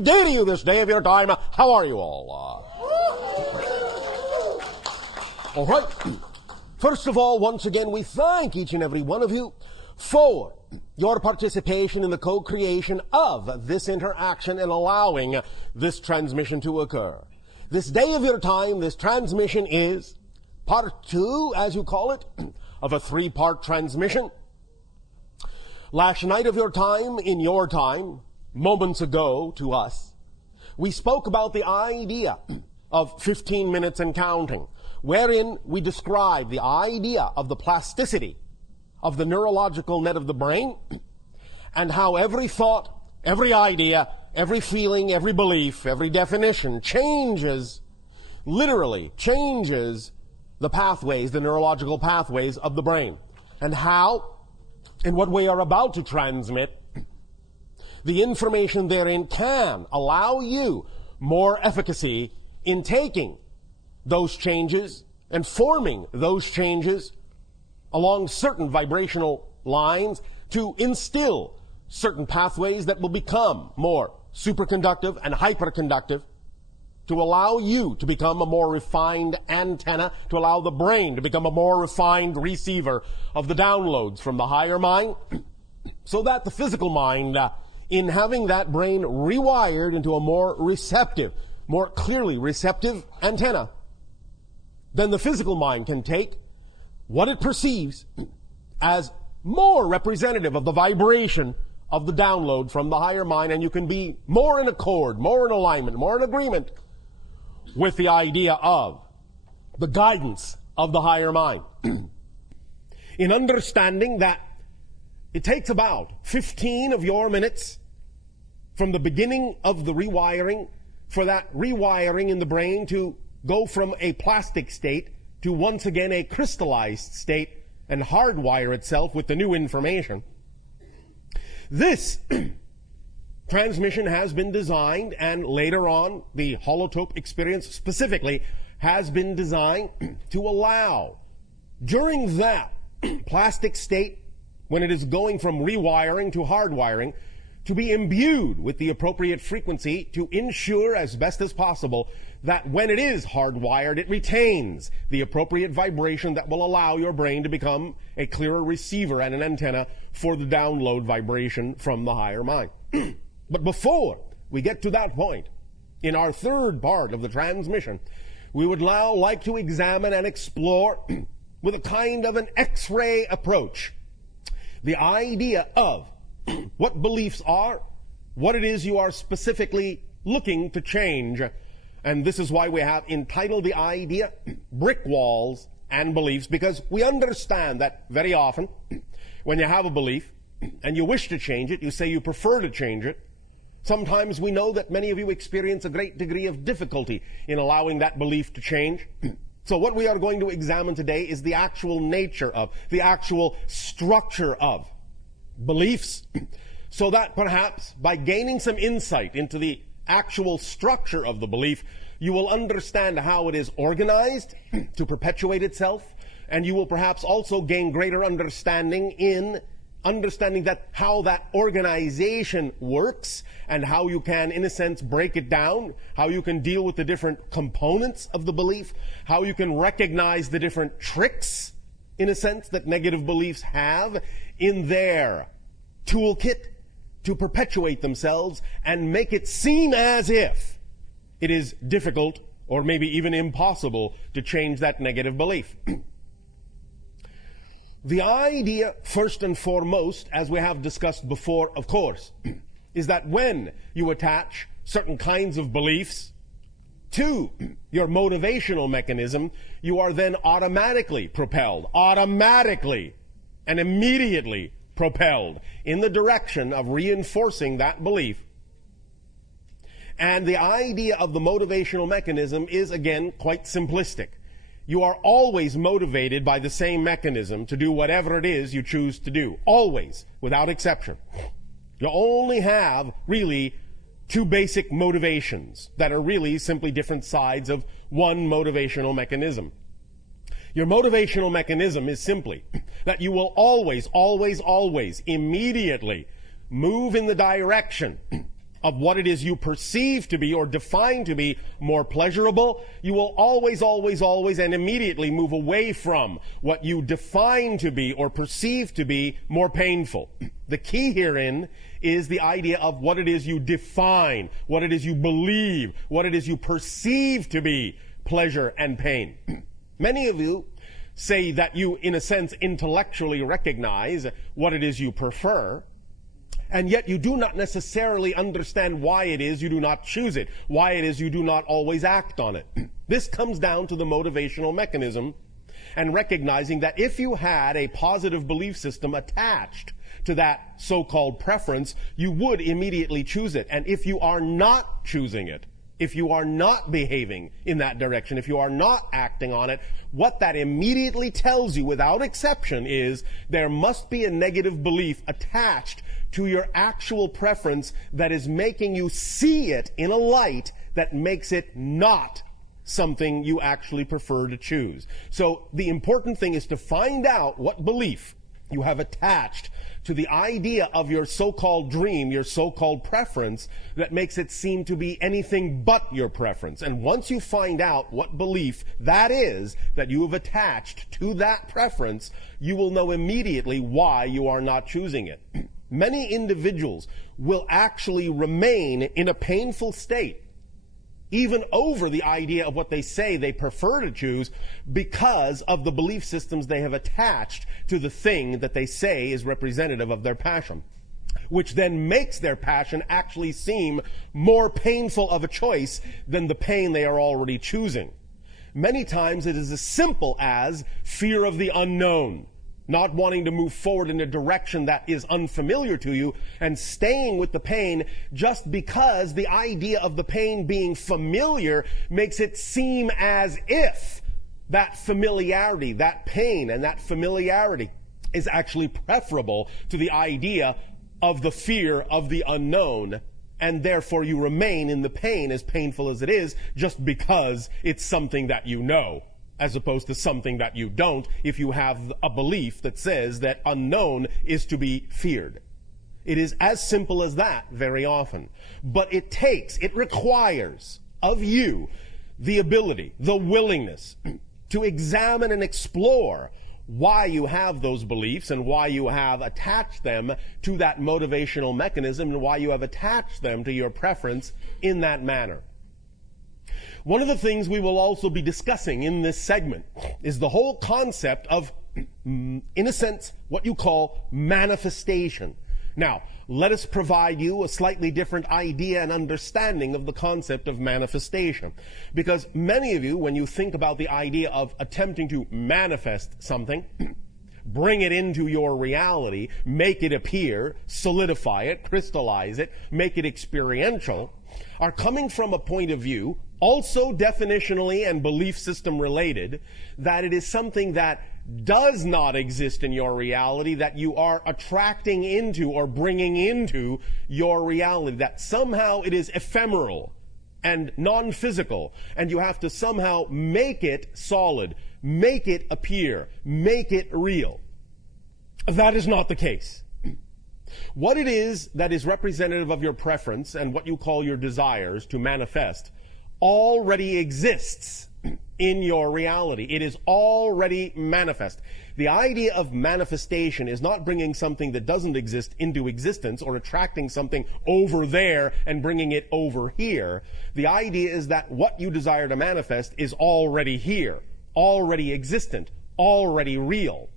Good day to you this day of your time. How are you all? All right. First of all, once again, we thank each and every one of you for your participation in the co-creation of this interaction and allowing this transmission to occur. This day of your time, this transmission is part 2, as you call it, of a 3-part transmission. Last night of your time, in your time, moments ago to us, we spoke about the idea of 15 minutes and counting, wherein we described the idea of the plasticity of the neurological net of the brain, and how every thought, every idea, every feeling, every belief, every definition changes, literally changes the pathways, the neurological pathways of the brain, and how, in what we are about to transmit, the information therein can allow you more efficacy in taking those changes and forming those changes along certain vibrational lines to instill certain pathways that will become more superconductive and hyperconductive, to allow you to become a more refined antenna, to allow the brain to become a more refined receiver of the downloads from the higher mind, so that the physical mind, in having that brain rewired into a more receptive, more clearly receptive antenna, then the physical mind can take what it perceives as more representative of the vibration of the download from the higher mind, and you can be more in accord, more in alignment, more in agreement with the idea of the guidance of the higher mind. In understanding that it takes about 15 of your minutes from the beginning of the rewiring for that rewiring in the brain to go from a plastic state to once again a crystallized state and hardwire itself with the new information. This transmission has been designed, and later on the holotope experience specifically has been designed to allow, during that plastic state, when it is going from rewiring to hardwiring, to be imbued with the appropriate frequency to ensure as best as possible that when it is hardwired, it retains the appropriate vibration that will allow your brain to become a clearer receiver and an antenna for the download vibration from the higher mind. But before we get to that point, in our 3rd part of the transmission, we would now like to examine and explore with a kind of an X-ray approach the idea of what beliefs are, what it is you are specifically looking to change. And this is why we have entitled the idea Brick Walls and Beliefs, because we understand that very often when you have a belief and you wish to change it, you say you prefer to change it. Sometimes we know that many of you experience a great degree of difficulty in allowing that belief to change. So what we are going to examine today is the actual nature of, the actual structure of beliefs, so that perhaps by gaining some insight into the actual structure of the belief, you will understand how it is organized to perpetuate itself, and you will perhaps also gain greater understanding in understanding that how that organization works, and how you can, in a sense, break it down, how you can deal with the different components of the belief, how you can recognize the different tricks, in a sense, that negative beliefs have in their toolkit to perpetuate themselves and make it seem as if it is difficult or maybe even impossible to change that negative belief. The idea, first and foremost, as we have discussed before, of course, is that when you attach certain kinds of beliefs to your motivational mechanism, you are then automatically propelled, automatically and immediately propelled in the direction of reinforcing that belief. And the idea of the motivational mechanism is, again, quite simplistic. You are always motivated by the same mechanism to do whatever it is you choose to do. Always, without exception. You only have, really, 2 basic motivations that are really simply different sides of one motivational mechanism. Your motivational mechanism is simply that you will always, always, always, immediately move in the direction of what it is you perceive to be or define to be more pleasurable, you will always, always, always and immediately move away from what you define to be or perceive to be more painful. The key herein is the idea of what it is you define, what it is you believe, what it is you perceive to be pleasure and pain. Many of you say that you, in a sense, intellectually recognize what it is you prefer, and yet you do not necessarily understand why it is you do not choose it, why it is you do not always act on it. This comes down to the motivational mechanism and recognizing that if you had a positive belief system attached to that so-called preference, you would immediately choose it. And if you are not choosing it, if you are not behaving in that direction, if you are not acting on it, what that immediately tells you without exception is there must be a negative belief attached to your actual preference that is making you see it in a light that makes it not something you actually prefer to choose. So the important thing is to find out what belief you have attached to the idea of your so-called dream, your so-called preference, that makes it seem to be anything but your preference. And once you find out what belief that is that you have attached to that preference, you will know immediately why you are not choosing it. Many individuals will actually remain in a painful state, even over the idea of what they say they prefer to choose, because of the belief systems they have attached to the thing that they say is representative of their passion, which then makes their passion actually seem more painful of a choice than the pain they are already choosing. Many times it is as simple as fear of the unknown, not wanting to move forward in a direction that is unfamiliar to you and staying with the pain just because the idea of the pain being familiar makes it seem as if that familiarity, that pain and that familiarity is actually preferable to the idea of the fear of the unknown, and therefore you remain in the pain, as painful as it is, just because it's something that you know, as opposed to something that you don't, if you have a belief that says that unknown is to be feared. It is as simple as that very often. But it requires of you the ability, the willingness to examine and explore why you have those beliefs and why you have attached them to that motivational mechanism and why you have attached them to your preference in that manner. One of the things we will also be discussing in this segment is the whole concept of, in a sense, what you call manifestation. Now, let us provide you a slightly different idea and understanding of the concept of manifestation. Because many of you, when you think about the idea of attempting to manifest something, bring it into your reality, make it appear, solidify it, crystallize it, make it experiential, are coming from a point of view, also definitionally and belief system related, that it is something that does not exist in your reality, that you are attracting into or bringing into your reality, that somehow it is ephemeral and non-physical, and you have to somehow make it solid, make it appear, make it real. That is not the case. What it is that is representative of your preference and what you call your desires to manifest already exists in your reality. It is already manifest. The idea of manifestation is not bringing something that doesn't exist into existence or attracting something over there and bringing it over here. The idea is that what you desire to manifest is already here, already existent, already real.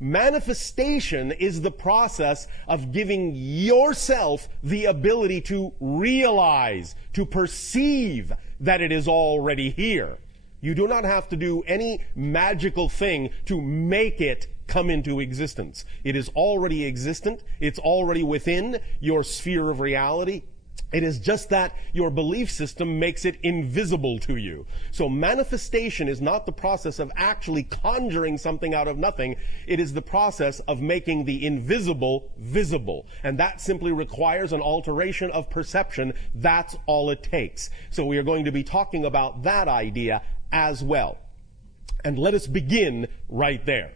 Manifestation is the process of giving yourself the ability to realize, to perceive that it is already here. You do not have to do any magical thing to make it come into existence. It is already existent. It's already within your sphere of reality. It is just that your belief system makes it invisible to you. So manifestation is not the process of actually conjuring something out of nothing. It is the process of making the invisible visible. And that simply requires an alteration of perception. That's all it takes. So we are going to be talking about that idea as well. And let us begin right there.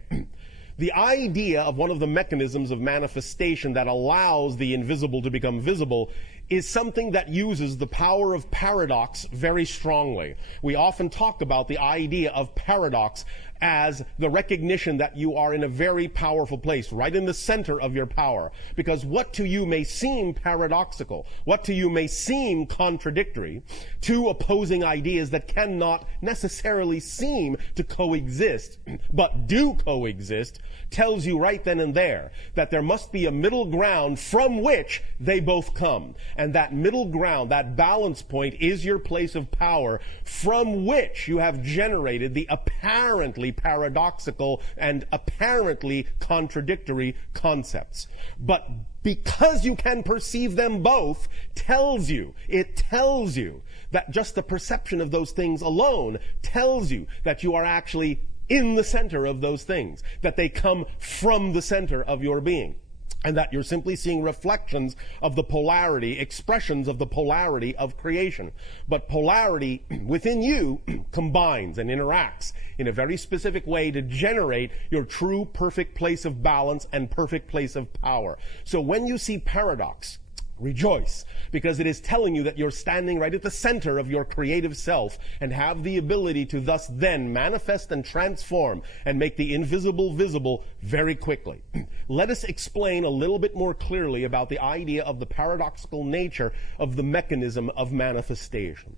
The idea of one of the mechanisms of manifestation that allows the invisible to become visible is something that uses the power of paradox very strongly. We often talk about the idea of paradox as the recognition that you are in a very powerful place, right in the center of your power. Because what to you may seem paradoxical, what to you may seem contradictory, two opposing ideas that cannot necessarily seem to coexist, but do coexist, tells you right then and there that there must be a middle ground from which they both come. And that middle ground, that balance point, is your place of power from which you have generated the apparently paradoxical and apparently contradictory concepts. But because you can perceive them both, it tells you that just the perception of those things alone tells you that you are actually in the center of those things, that they come from the center of your being, and that you're simply seeing reflections of the polarity, expressions of the polarity of creation. But polarity within you combines and interacts in a very specific way to generate your true perfect place of balance and perfect place of power. So when you see paradox, rejoice, because it is telling you that you're standing right at the center of your creative self and have the ability to thus then manifest and transform and make the invisible visible very quickly. Let us explain a little bit more clearly about the idea of the paradoxical nature of the mechanism of manifestation.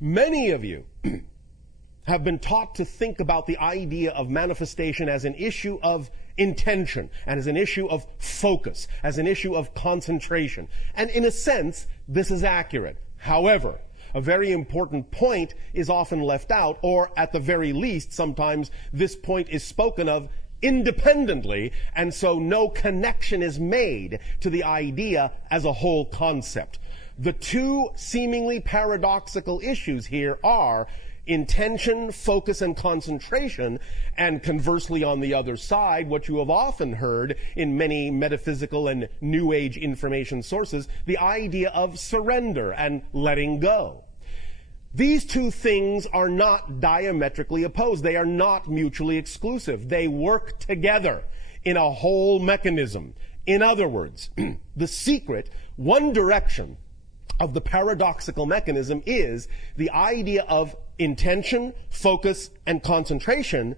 Many of you have been taught to think about the idea of manifestation as an issue of intention and as an issue of focus, as an issue of concentration. And in a sense, this is accurate. However, a very important point is often left out, or at the very least, sometimes this point is spoken of independently, and so no connection is made to the idea as a whole concept. The two seemingly paradoxical issues here are intention, focus, and concentration, and conversely on the other side, what you have often heard in many metaphysical and New Age information sources, the idea of surrender and letting go. These two things are not diametrically opposed. They are not mutually exclusive. They work together in a whole mechanism. In other words, the secret, one direction of the paradoxical mechanism is the idea of intention, focus, and concentration,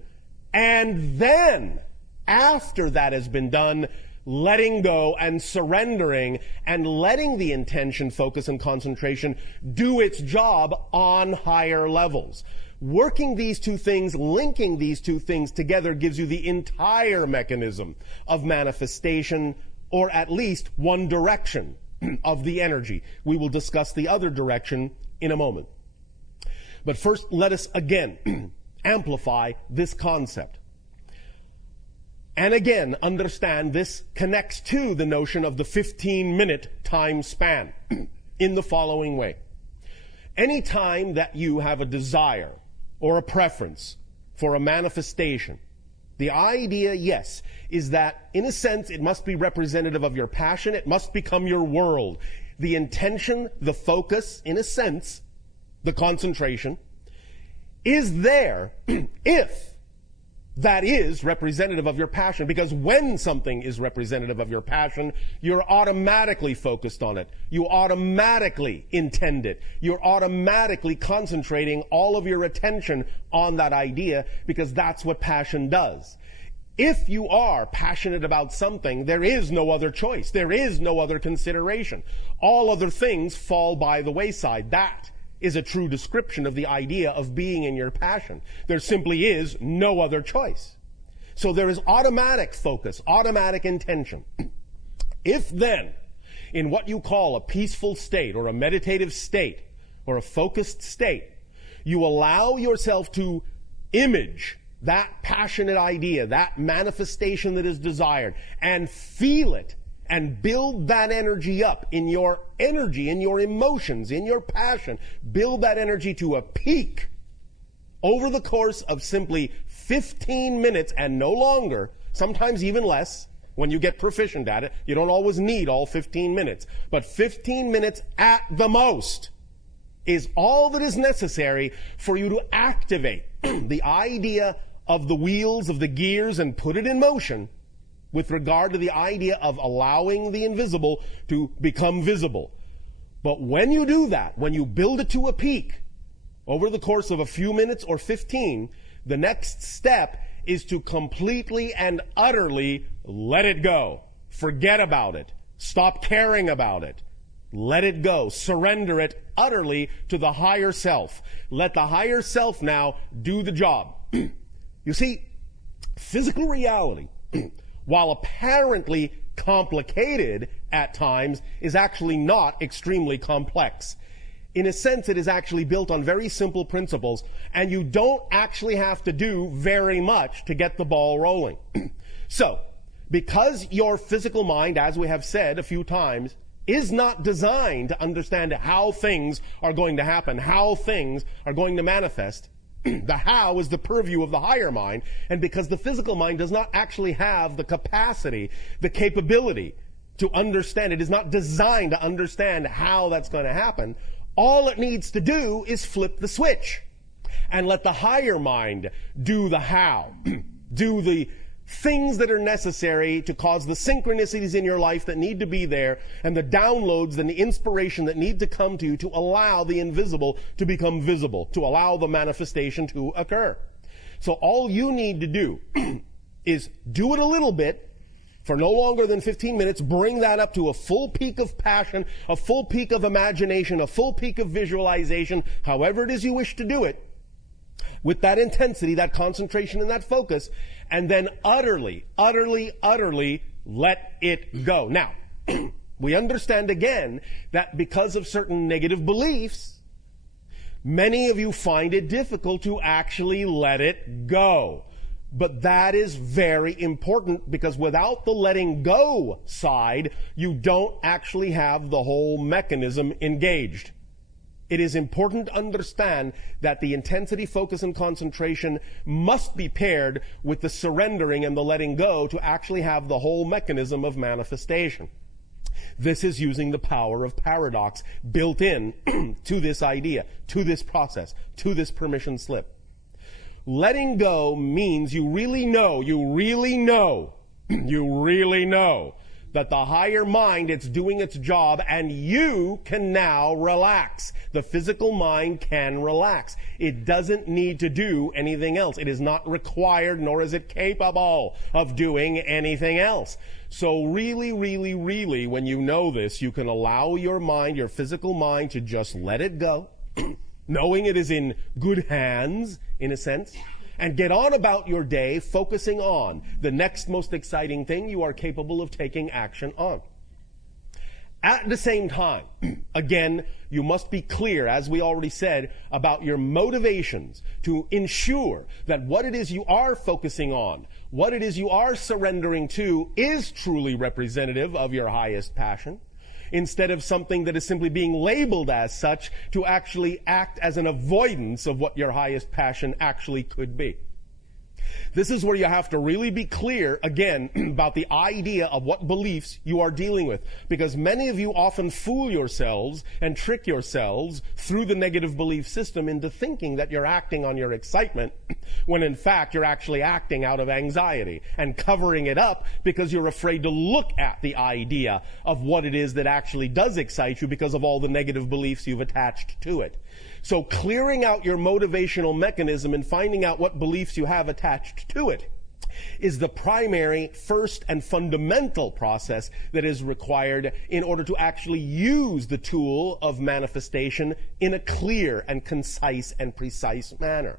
and then, after that has been done, letting go and surrendering and letting the intention, focus, and concentration do its job on higher levels. Working these two things, linking these two things together gives you the entire mechanism of manifestation, or at least one direction of the energy. We will discuss the other direction in a moment. But first, let us again amplify this concept. And again, understand this connects to the notion of the 15-minute time span in the following way. Any time that you have a desire or a preference for a manifestation, the idea, yes, is that, in a sense, it must be representative of your passion. It must become your world. The intention, the focus, in a sense, the concentration, is there if that is representative of your passion. Because when something is representative of your passion, you're automatically focused on it. You automatically intend it. You're automatically concentrating all of your attention on that idea, because that's what passion does. If you are passionate about something, there is no other choice. There is no other consideration. All other things fall by the wayside. That is a true description of the idea of being in your passion. There simply is no other choice. So there is automatic focus, automatic intention. If then, in what you call a peaceful state or a meditative state or a focused state, you allow yourself to image that passionate idea, that manifestation that is desired, and feel it, and build that energy up in your energy, in your emotions, in your passion. Build that energy to a peak over the course of simply 15 minutes and no longer, sometimes even less. When you get proficient at it, you don't always need all 15 minutes, but 15 minutes at the most is all that is necessary for you to activate the idea of the wheels, of the gears, and put it in motion with regard to the idea of allowing the invisible to become visible. But when you do that, when you build it to a peak over the course of a few minutes or 15, the next step is to completely and utterly let it go. Forget about it. Stop caring about it. Let it go. Surrender it utterly to the higher self. Let the higher self now do the job. You see, physical reality, while apparently complicated at times, is actually not extremely complex. In a sense, it is actually built on very simple principles, and you don't actually have to do very much to get the ball rolling. So, because your physical mind, as we have said a few times, is not designed to understand how things are going to happen, how things are going to manifest, the how is the purview of the higher mind, and because the physical mind does not actually have the capacity, the capability to understand, it is not designed to understand how that's going to happen, all it needs to do is flip the switch and let the higher mind do the how, do the things that are necessary to cause the synchronicities in your life that need to be there, and the downloads and the inspiration that need to come to you to allow the invisible to become visible, to allow the manifestation to occur. So all you need to do is do it a little bit for no longer than 15 minutes, bring that up to a full peak of passion, a full peak of imagination, a full peak of visualization, however it is you wish to do it, with that intensity, that concentration, and that focus, and then utterly, utterly, utterly let it go. Now, we understand again that because of certain negative beliefs, many of you find it difficult to actually let it go. But that is very important, because without the letting go side, you don't actually have the whole mechanism engaged. It is important to understand that the intensity, focus, and concentration must be paired with the surrendering and the letting go to actually have the whole mechanism of manifestation. This is using the power of paradox built in to this idea, to this process, to this permission slip. Letting go means you really know that the higher mind, it's doing its job, and you can now relax. The physical mind can relax. It doesn't need to do anything else. It is not required, nor is it capable of doing anything else. So really, when you know this, you can allow your mind, your physical mind, to just let it go, knowing it is in good hands, in a sense, and get on about your day, focusing on the next most exciting thing you are capable of taking action on. At the same time, again, you must be clear, as we already said, about your motivations to ensure that what it is you are focusing on, what it is you are surrendering to, is truly representative of your highest passion, instead of something that is simply being labeled as such to actually act as an avoidance of what your highest passion actually could be. This is where you have to really be clear, again, about the idea of what beliefs you are dealing with. Because many of you often fool yourselves and trick yourselves through the negative belief system into thinking that you're acting on your excitement, when in fact you're actually acting out of anxiety and covering it up because you're afraid to look at the idea of what it is that actually does excite you because of all the negative beliefs you've attached to it. So clearing out your motivational mechanism and finding out what beliefs you have attached to it is the primary, first, and fundamental process that is required in order to actually use the tool of manifestation in a clear and concise and precise manner.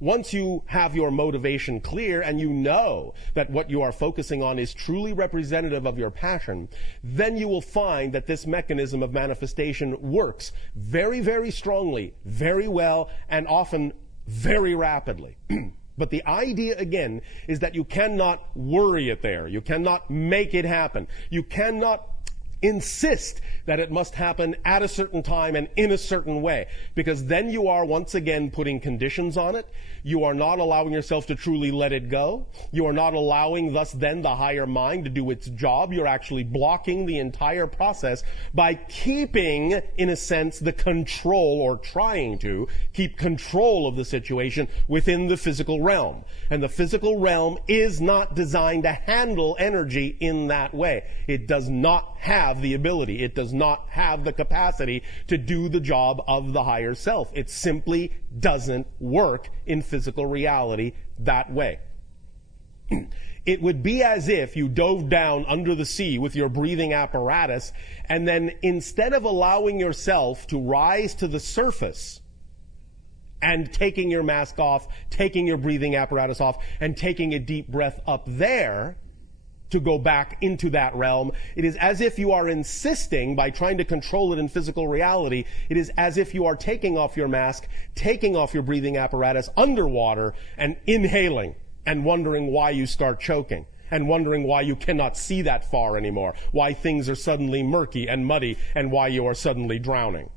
Once you have your motivation clear and you know that what you are focusing on is truly representative of your passion, then you will find that this mechanism of manifestation works very, very strongly, very well, and often very rapidly. But the idea, again, is that you cannot worry it there. You cannot make it happen. You cannot Insist that it must happen at a certain time and in a certain way, because then you are once again putting conditions on it. You are not allowing yourself to truly let it go. You are not allowing thus then the higher mind to do its job. You're actually blocking the entire process by keeping, in a sense, the control, or trying to keep control of the situation within the physical realm. And the physical realm is not designed to handle energy in that way. It does not have the ability. It does not have the capacity to do the job of the higher self. It simply doesn't work in physical reality that way. It would be as if you dove down under the sea with your breathing apparatus, and then instead of allowing yourself to rise to the surface and taking your mask off, taking your breathing apparatus off, and taking a deep breath up there to go back into that realm, it is as if you are insisting, by trying to control it in physical reality, it is as if you are taking off your mask, taking off your breathing apparatus underwater, and inhaling, and wondering why you start choking, and wondering why you cannot see that far anymore, why things are suddenly murky and muddy, and why you are suddenly drowning.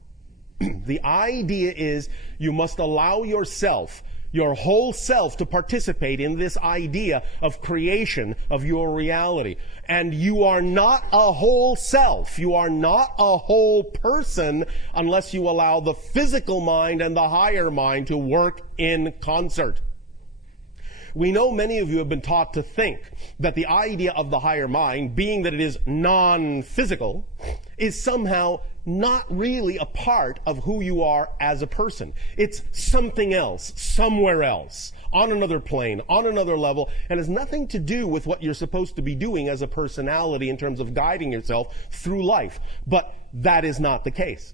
The idea is you must allow yourself, your whole self, to participate in this idea of creation of your reality. And you are not a whole self. You are not a whole person unless you allow the physical mind and the higher mind to work in concert. We know many of you have been taught to think that the idea of the higher mind, being that it is non-physical, is somehow not really a part of who you are as a person. It's something else, somewhere else, on another plane, on another level, and has nothing to do with what you're supposed to be doing as a personality in terms of guiding yourself through life. But that is not the case.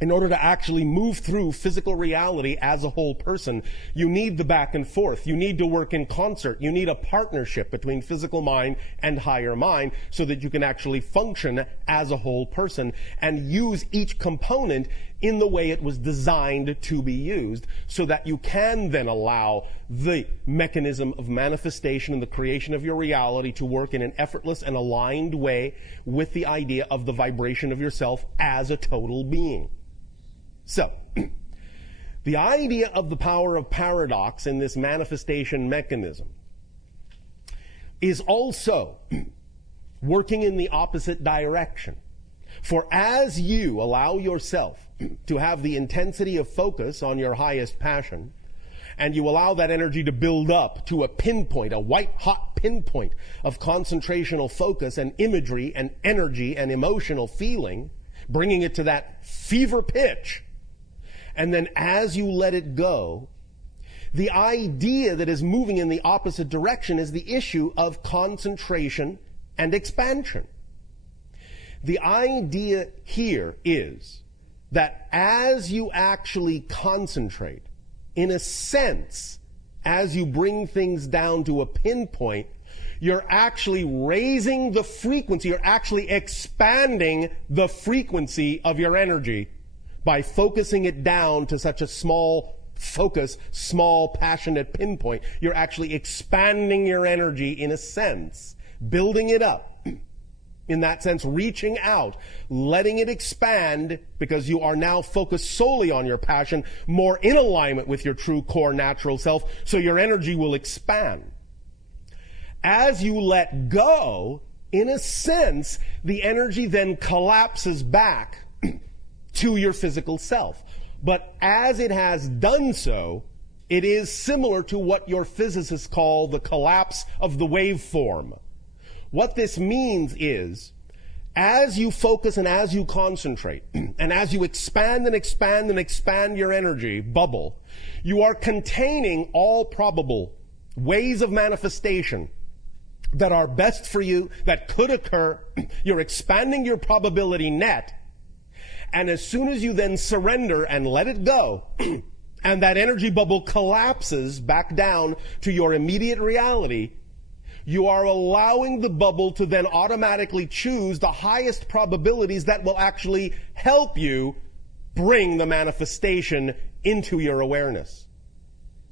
In order to actually move through physical reality as a whole person, you need the back and forth. You need to work in concert. You need a partnership between physical mind and higher mind so that you can actually function as a whole person and use each component in the way it was designed to be used, so that you can then allow the mechanism of manifestation and the creation of your reality to work in an effortless and aligned way with the idea of the vibration of yourself as a total being. So, the idea of the power of paradox in this manifestation mechanism is also working in the opposite direction. For as you allow yourself to have the intensity of focus on your highest passion, and you allow that energy to build up to a pinpoint, a white-hot pinpoint of concentrational focus and imagery and energy and emotional feeling, bringing it to that fever pitch, and then as you let it go, the idea that is moving in the opposite direction is the issue of concentration and expansion. The idea here is that as you actually concentrate, in a sense, as you bring things down to a pinpoint, you're actually raising the frequency, you're actually expanding the frequency of your energy by focusing it down to such a small focus, small passionate pinpoint. You're actually expanding your energy in a sense, building it up. In that sense, reaching out, letting it expand, because you are now focused solely on your passion, more in alignment with your true core natural self, so your energy will expand. As you let go, in a sense, the energy then collapses back to your physical self. But as it has done so, it is similar to what your physicists call the collapse of the waveform. What this means is, as you focus and as you concentrate, and as you expand and expand and expand your energy bubble, you are containing all probable ways of manifestation that are best for you, that could occur. You're expanding your probability net. And as soon as you then surrender and let it go, and that energy bubble collapses back down to your immediate reality, you are allowing the bubble to then automatically choose the highest probabilities that will actually help you bring the manifestation into your awareness.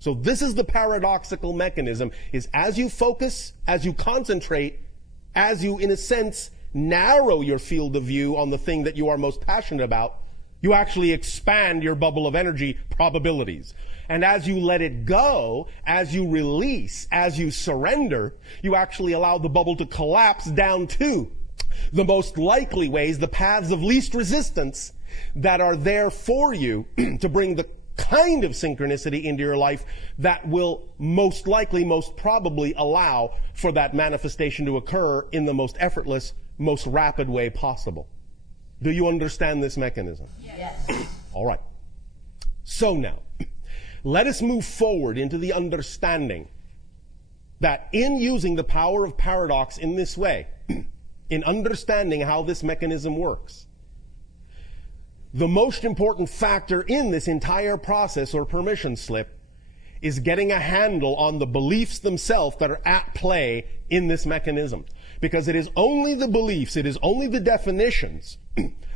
So this is the paradoxical mechanism, is as you focus, as you concentrate, as you, in a sense, narrow your field of view on the thing that you are most passionate about, you actually expand your bubble of energy probabilities. And as you let it go, as you release, as you surrender, you actually allow the bubble to collapse down to the most likely ways, the paths of least resistance that are there for you to bring the kind of synchronicity into your life that will most likely, most probably allow for that manifestation to occur in the most effortless, most rapid way possible. Do you understand this mechanism? Yes. All right. So now, let us move forward into the understanding that in using the power of paradox in this way, in understanding how this mechanism works, the most important factor in this entire process or permission slip is getting a handle on the beliefs themselves that are at play in this mechanism. Because it is only the beliefs, it is only the definitions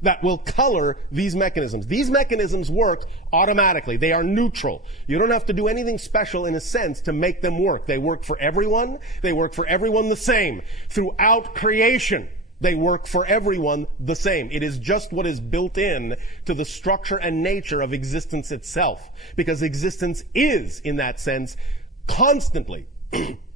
that will color these mechanisms. These mechanisms work automatically. They are neutral. You don't have to do anything special in a sense to make them work. They work for everyone. They work for everyone the same. Throughout creation, they work for everyone the same. It is just what is built in to the structure and nature of existence itself. Because existence is, in that sense, constantly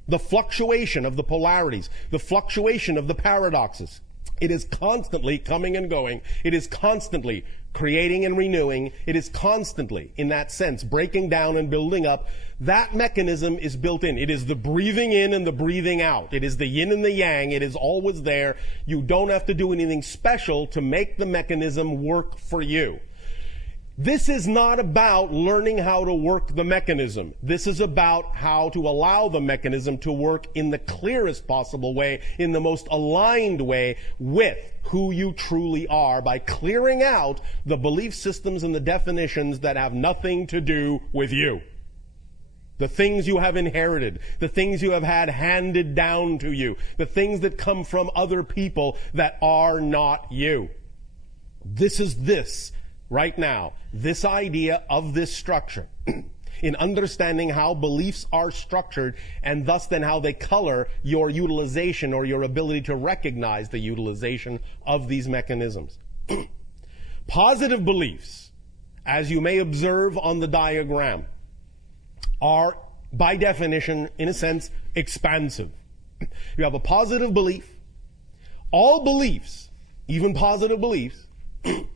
the fluctuation of the polarities, the fluctuation of the paradoxes. It is constantly coming and going. It is constantly creating and renewing. It is constantly, in that sense, breaking down and building up. That mechanism is built in. It is the breathing in and the breathing out. It is the yin and the yang. It is always there. You don't have to do anything special to make the mechanism work for you. This is not about learning how to work the mechanism. This is about how to allow the mechanism to work in the clearest possible way, in the most aligned way with who you truly are, by clearing out the belief systems and the definitions that have nothing to do with you. The things you have inherited, the things you have had handed down to you, the things that come from other people that are not you. This is this. Right now, this idea of this structure, in understanding how beliefs are structured and thus then how they color your utilization or your ability to recognize the utilization of these mechanisms. Positive beliefs, as you may observe on the diagram, are by definition, in a sense, expansive. You have a positive belief. All beliefs, even positive beliefs,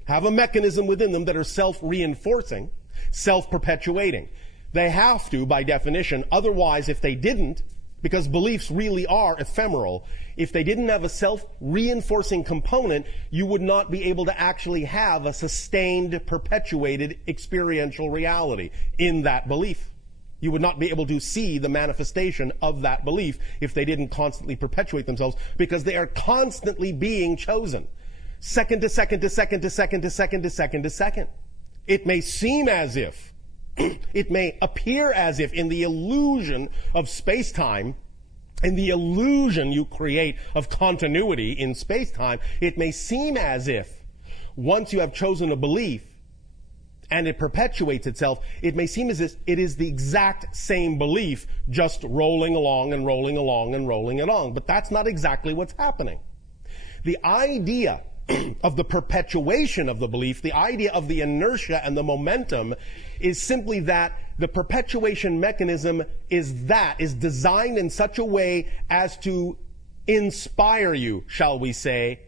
have a mechanism within them that are self-reinforcing, self-perpetuating. They have to, by definition. Otherwise, if they didn't, because beliefs really are ephemeral, if they didn't have a self-reinforcing component, you would not be able to actually have a sustained, perpetuated experiential reality in that belief. You would not be able to see the manifestation of that belief if they didn't constantly perpetuate themselves, because they are constantly being chosen. Second to second to second to second to second to second to second. It may seem as if, it may appear as if in the illusion of space-time, in the illusion you create of continuity in space-time, it may seem as if once you have chosen a belief and it perpetuates itself, it may seem as if it is the exact same belief just rolling along and rolling along and rolling along. But that's not exactly what's happening. The idea of the perpetuation of the belief, the idea of the inertia and the momentum, is simply that the perpetuation mechanism is designed in such a way as to inspire you, shall we say,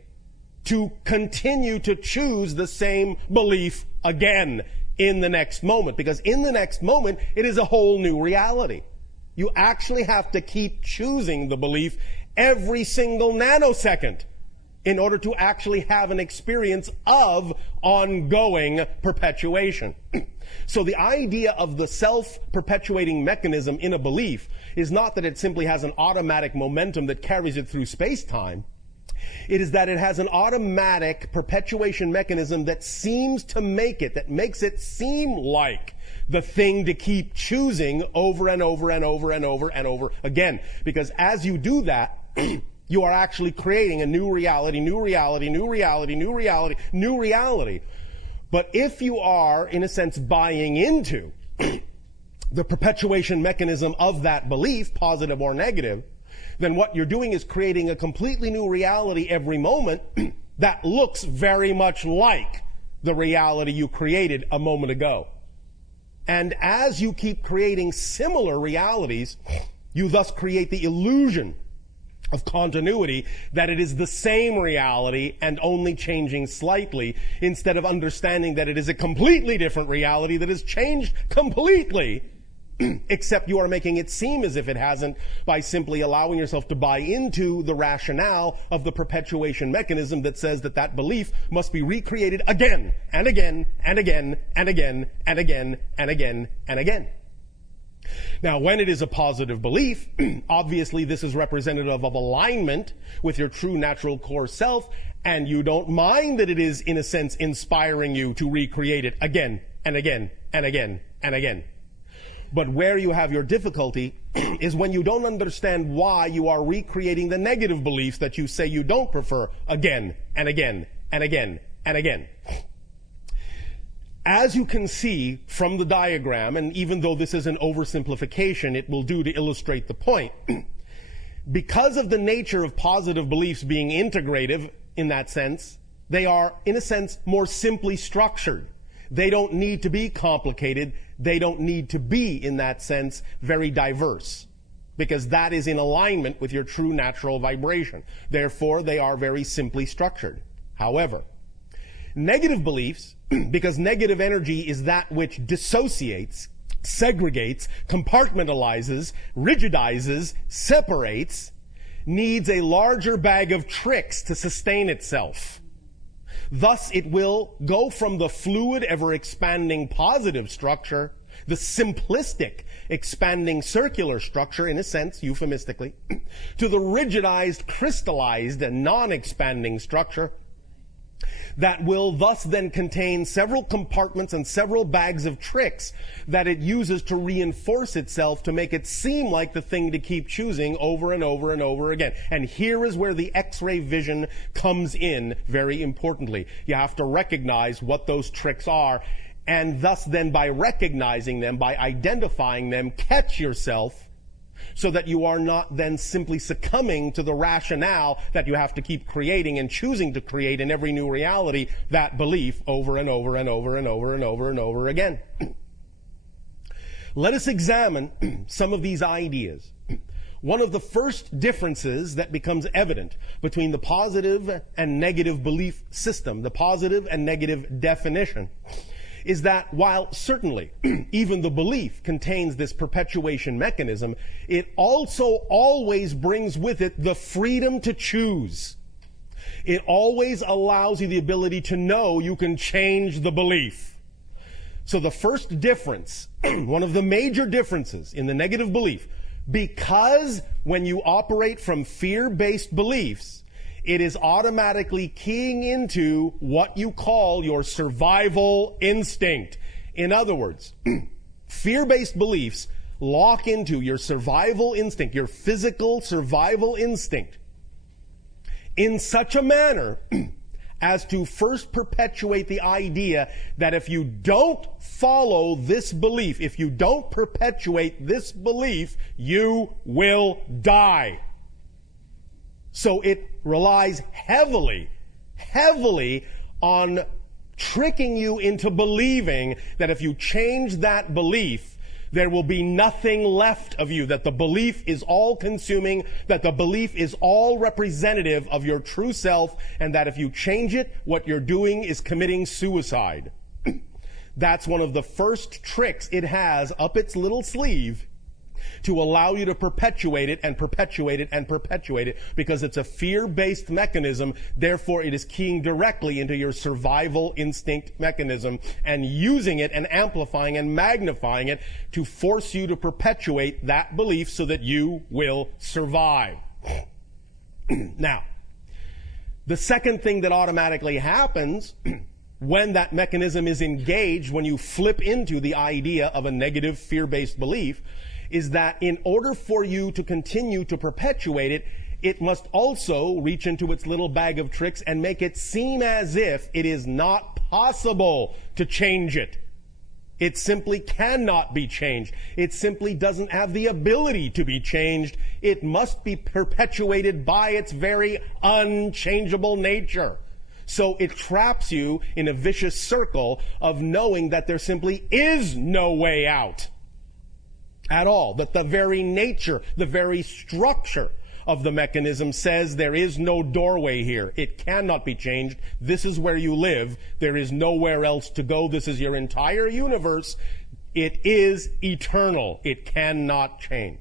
to continue to choose the same belief again in the next moment. Because in the next moment, it is a whole new reality. You actually have to keep choosing the belief every single nanosecond in order to actually have an experience of ongoing perpetuation. So the idea of the self-perpetuating mechanism in a belief is not that it simply has an automatic momentum that carries it through space-time. It is that it has an automatic perpetuation mechanism that seems to make it, that makes it seem like the thing to keep choosing over and over and over and over and over again. Because as you do that, you are actually creating a new reality, new reality, new reality, new reality, new reality. But if you are, in a sense, buying into the perpetuation mechanism of that belief, positive or negative, then what you're doing is creating a completely new reality every moment that looks very much like the reality you created a moment ago. And as you keep creating similar realities, you thus create the illusion of continuity, that it is the same reality and only changing slightly, instead of understanding that it is a completely different reality that has changed completely, except you are making it seem as if it hasn't by simply allowing yourself to buy into the rationale of the perpetuation mechanism that says that that belief must be recreated again and again and again and again and again and again and again. Now, when it is a positive belief, obviously this is representative of alignment with your true natural core self, and you don't mind that it is, in a sense, inspiring you to recreate it again and again and again and again. But where you have your difficulty is when you don't understand why you are recreating the negative beliefs that you say you don't prefer again and again and again and again. As you can see from the diagram, and even though this is an oversimplification, it will do to illustrate the point. Because of the nature of positive beliefs being integrative in that sense, they are, in a sense, more simply structured. They don't need to be complicated. They don't need to be, in that sense, very diverse, because that is in alignment with your true natural vibration. Therefore, they are very simply structured. However, negative beliefs, because negative energy is that which dissociates, segregates, compartmentalizes, rigidizes, separates, needs a larger bag of tricks to sustain itself. Thus, it will go from the fluid, ever-expanding positive structure, the simplistic, expanding circular structure, in a sense, euphemistically, to the rigidized, crystallized, and non-expanding structure that will thus then contain several compartments and several bags of tricks that it uses to reinforce itself, to make it seem like the thing to keep choosing over and over and over again. And here is where the X-ray vision comes in very importantly. You have to recognize what those tricks are, and thus then by recognizing them, by identifying them, catch yourself, so that you are not then simply succumbing to the rationale that you have to keep creating and choosing to create in every new reality that belief over and over and over and over and over and over again. Let us examine some of these ideas. One of the first differences that becomes evident between the positive and negative belief system, the positive and negative definition, is that while certainly even the belief contains this perpetuation mechanism, it also always brings with it the freedom to choose. It always allows you the ability to know you can change the belief. So the first difference, one of the major differences in the negative belief, because when you operate from fear-based beliefs, it is automatically keying into what you call your survival instinct. In other words, fear-based beliefs lock into your survival instinct, your physical survival instinct, in such a manner as to first perpetuate the idea that if you don't follow this belief, if you don't perpetuate this belief, you will die. So it relies heavily on tricking you into believing that if you change that belief, there will be nothing left of you, that the belief is all-consuming, that the belief is all representative of your true self, and that if you change it, what you're doing is committing suicide. That's one of the first tricks it has up its little sleeve to allow you to perpetuate it and perpetuate it and perpetuate it, because it's a fear-based mechanism. Therefore, it is keying directly into your survival instinct mechanism and using it and amplifying and magnifying it to force you to perpetuate that belief so that you will survive. Now, the second thing that automatically happens when that mechanism is engaged, when you flip into the idea of a negative fear-based belief, is that in order for you to continue to perpetuate it, it must also reach into its little bag of tricks and make it seem as if it is not possible to change it. It simply cannot be changed. It simply doesn't have the ability to be changed. It must be perpetuated by its very unchangeable nature. So it traps you in a vicious circle of knowing that there simply is no way out at all. That the very nature, the very structure of the mechanism says there is no doorway here. It cannot be changed. This is where you live. There is nowhere else to go. This is your entire universe. It is eternal. It cannot change.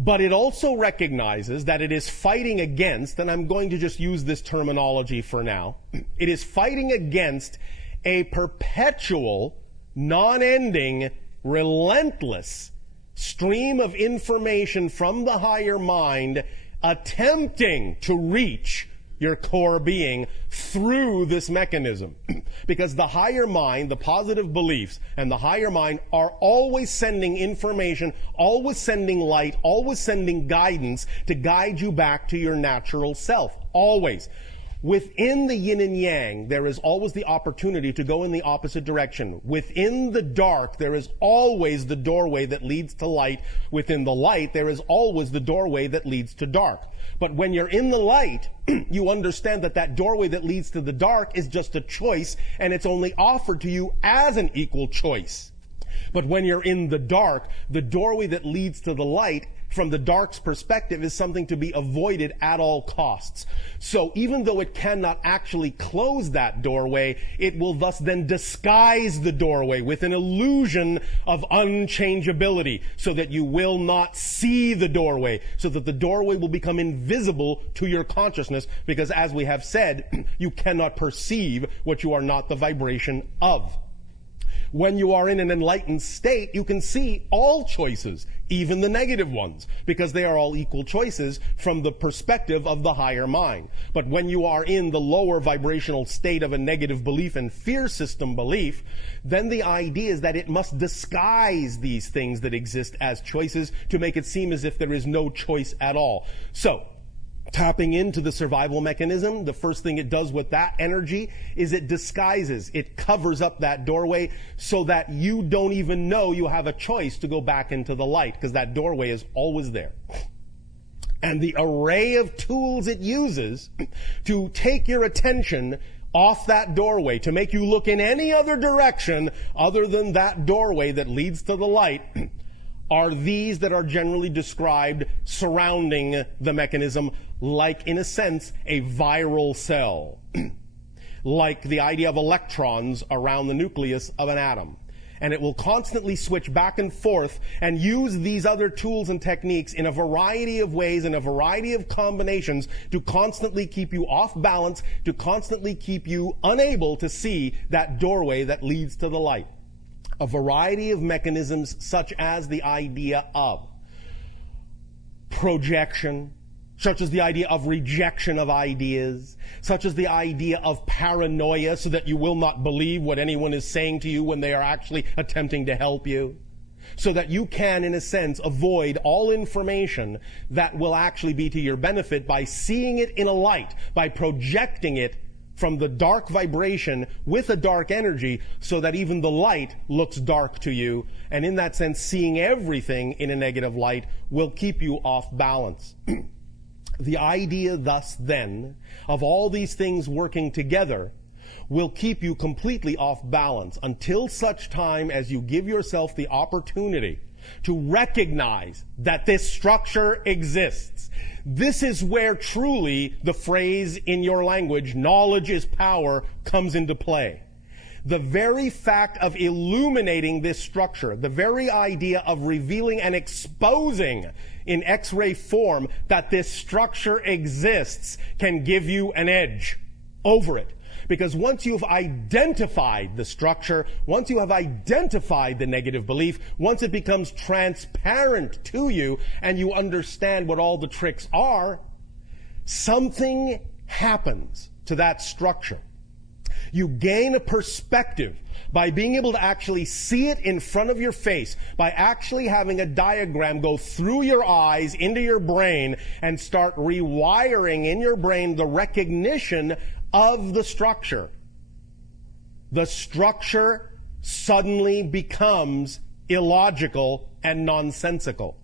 But it also recognizes that it is fighting against, and I'm going to just use this terminology for now, it is fighting against a perpetual, non-ending, relentless stream of information from the higher mind attempting to reach your core being through this mechanism. Because the higher mind, the positive beliefs, and the higher mind are always sending information, always sending light, always sending guidance to guide you back to your natural self. Always. Within the yin and yang, there is always the opportunity to go in the opposite direction. Within the dark, there is always the doorway that leads to light. Within the light, there is always the doorway that leads to dark. But when you're in the light, you understand that that doorway that leads to the dark is just a choice, and it's only offered to you as an equal choice. But when you're in the dark, the doorway that leads to the light, from the dark's perspective, is something to be avoided at all costs. So even though it cannot actually close that doorway, it will thus then disguise the doorway with an illusion of unchangeability, so that you will not see the doorway, so that the doorway will become invisible to your consciousness, because as we have said, you cannot perceive what you are not the vibration of. When you are in an enlightened state, you can see all choices, even the negative ones, because they are all equal choices from the perspective of the higher mind. But when you are in the lower vibrational state of a negative belief and fear system belief, then the idea is that it must disguise these things that exist as choices to make it seem as if there is no choice at all. So, tapping into the survival mechanism, the first thing it does with that energy is it disguises, it covers up that doorway so that you don't even know you have a choice to go back into the light, because that doorway is always there. And the array of tools it uses to take your attention off that doorway, to make you look in any other direction other than that doorway that leads to the light, are these that are generally described surrounding the mechanism like, in a sense, a viral cell. Like the idea of electrons around the nucleus of an atom. And it will constantly switch back and forth and use these other tools and techniques in a variety of ways, in a variety of combinations, to constantly keep you off balance, to constantly keep you unable to see that doorway that leads to the light. A variety of mechanisms, such as the idea of projection, such as the idea of rejection of ideas, such as the idea of paranoia, so that you will not believe what anyone is saying to you when they are actually attempting to help you, so that you can, in a sense, avoid all information that will actually be to your benefit by seeing it in a light, by projecting it from the dark vibration with a dark energy, so that even the light looks dark to you. And in that sense, seeing everything in a negative light will keep you off balance. The idea thus then of all these things working together will keep you completely off balance until such time as you give yourself the opportunity to recognize that this structure exists. This is where truly the phrase in your language, knowledge is power, comes into play. The very fact of illuminating this structure, the very idea of revealing and exposing in X-ray form that this structure exists, can give you an edge over it. Because once you've identified the structure, once you have identified the negative belief, once it becomes transparent to you and you understand what all the tricks are, something happens to that structure. You gain a perspective by being able to actually see it in front of your face, by actually having a diagram go through your eyes into your brain and start rewiring in your brain the recognition of the structure. The structure suddenly becomes illogical and nonsensical.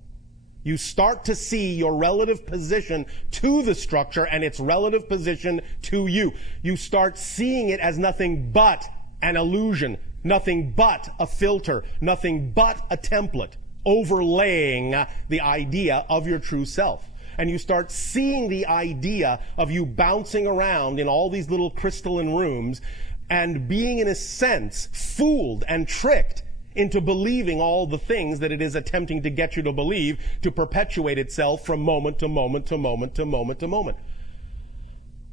You start to see your relative position to the structure and its relative position to you. You start seeing it as nothing but an illusion, nothing but a filter, nothing but a template overlaying the idea of your true self. And you start seeing the idea of you bouncing around in all these little crystalline rooms and being, in a sense, fooled and tricked into believing all the things that it is attempting to get you to believe to perpetuate itself from moment to moment to moment to moment to moment.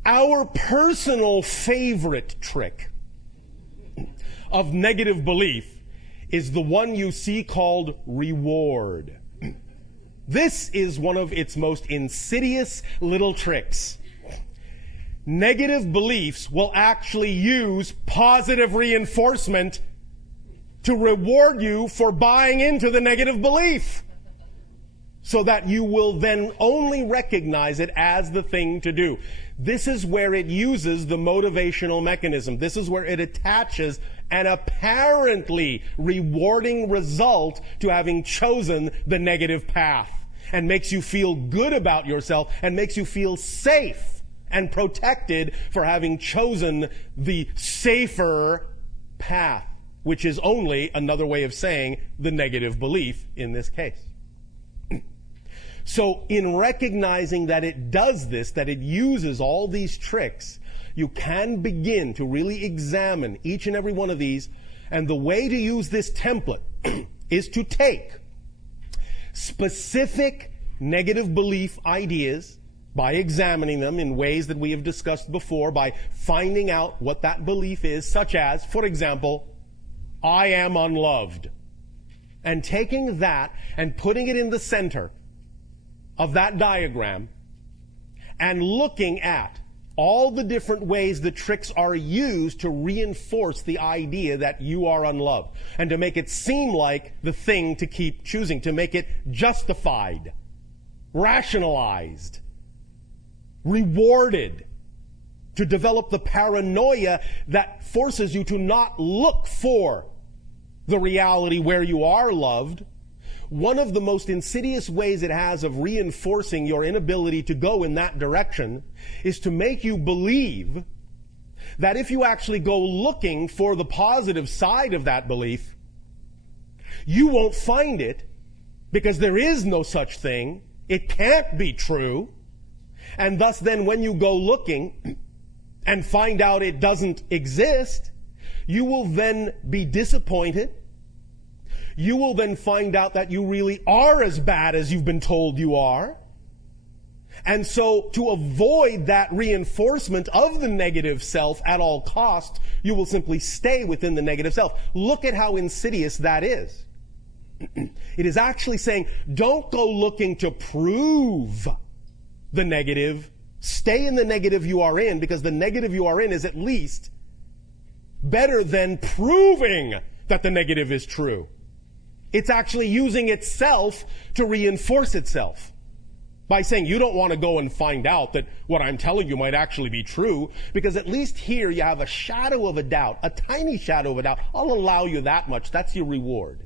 Our personal favorite trick of negative belief is the one you see called reward. This is one of its most insidious little tricks. Negative beliefs will actually use positive reinforcement to reward you for buying into the negative belief, so that you will then only recognize it as the thing to do. This is where it uses the motivational mechanism. This is where it attaches an apparently rewarding result to having chosen the negative path, and makes you feel good about yourself and makes you feel safe and protected for having chosen the safer path, which is only another way of saying the negative belief in this case. So in recognizing that it does this, that it uses all these tricks, you can begin to really examine each and every one of these. And the way to use this template is to take specific negative belief ideas, by examining them in ways that we have discussed before, by finding out what that belief is, such as, for example, I am unloved. And taking that and putting it in the center of that diagram and looking at all the different ways the tricks are used to reinforce the idea that you are unloved and to make it seem like the thing to keep choosing, to make it justified, rationalized, rewarded, to develop the paranoia that forces you to not look for the reality where you are loved. One of the most insidious ways it has of reinforcing your inability to go in that direction is to make you believe that if you actually go looking for the positive side of that belief, you won't find it, because there is no such thing. It can't be true. And thus then when you go looking and find out it doesn't exist, you will then be disappointed. You will then find out that you really are as bad as you've been told you are. And so to avoid that reinforcement of the negative self at all costs, you will simply stay within the negative self. Look at how insidious that is. It is actually saying, don't go looking to prove the negative. Stay in the negative you are in, because the negative you are in is at least better than proving that the negative is true. It's actually using itself to reinforce itself by saying you don't want to go and find out that what I'm telling you might actually be true, because at least here you have a shadow of a doubt, a tiny shadow of a doubt. I'll allow you that much. That's your reward.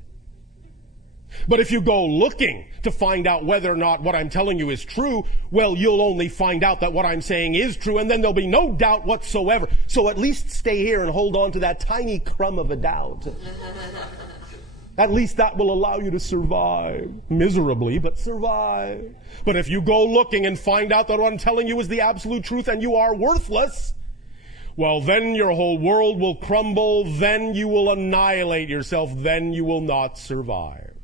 But if you go looking to find out whether or not what I'm telling you is true, well, you'll only find out that what I'm saying is true, and then there'll be no doubt whatsoever. So at least stay here and hold on to that tiny crumb of a doubt. At least that will allow you to survive. Miserably, but survive. But if you go looking and find out that what I'm telling you is the absolute truth and you are worthless, well, then your whole world will crumble, then you will annihilate yourself, then you will not survive.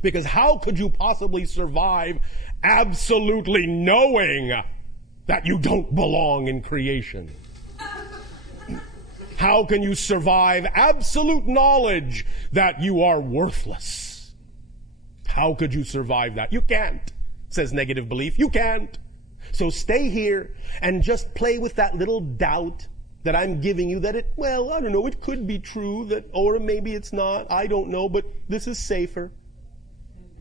Because how could you possibly survive absolutely knowing that you don't belong in creation? How can you survive absolute knowledge that you are worthless? How could you survive that? You can't, says negative belief. You can't. So stay here and just play with that little doubt that I'm giving you, that it, well, I don't know, it could be true, that, or maybe it's not, I don't know, but this is safer.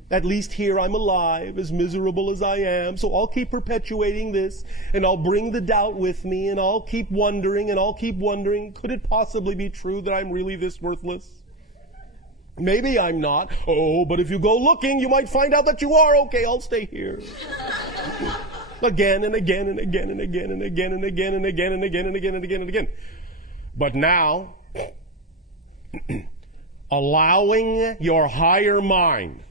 At least here I'm alive, as miserable as I am, so I'll keep perpetuating this, and I'll bring the doubt with me, and I'll keep wondering, could it possibly be true that I'm really this worthless? Maybe I'm not. Oh, but if you go looking, you might find out that you are. Okay, I'll stay here. Again and again and again and again and again and again and again and again and again and again and again. But now, allowing your higher mind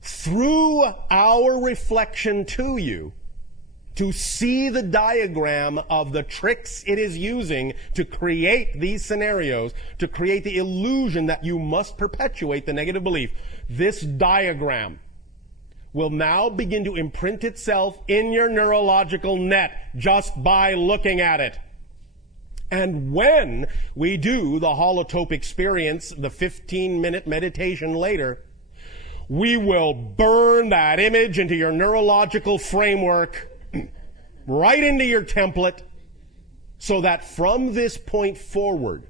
through our reflection to you to see the diagram of the tricks it is using to create these scenarios, to create the illusion that you must perpetuate the negative belief. This diagram will now begin to imprint itself in your neurological net just by looking at it. And when we do the holotope experience, the 15-minute meditation later, we will burn that image into your neurological framework, right into your template, so that from this point forward,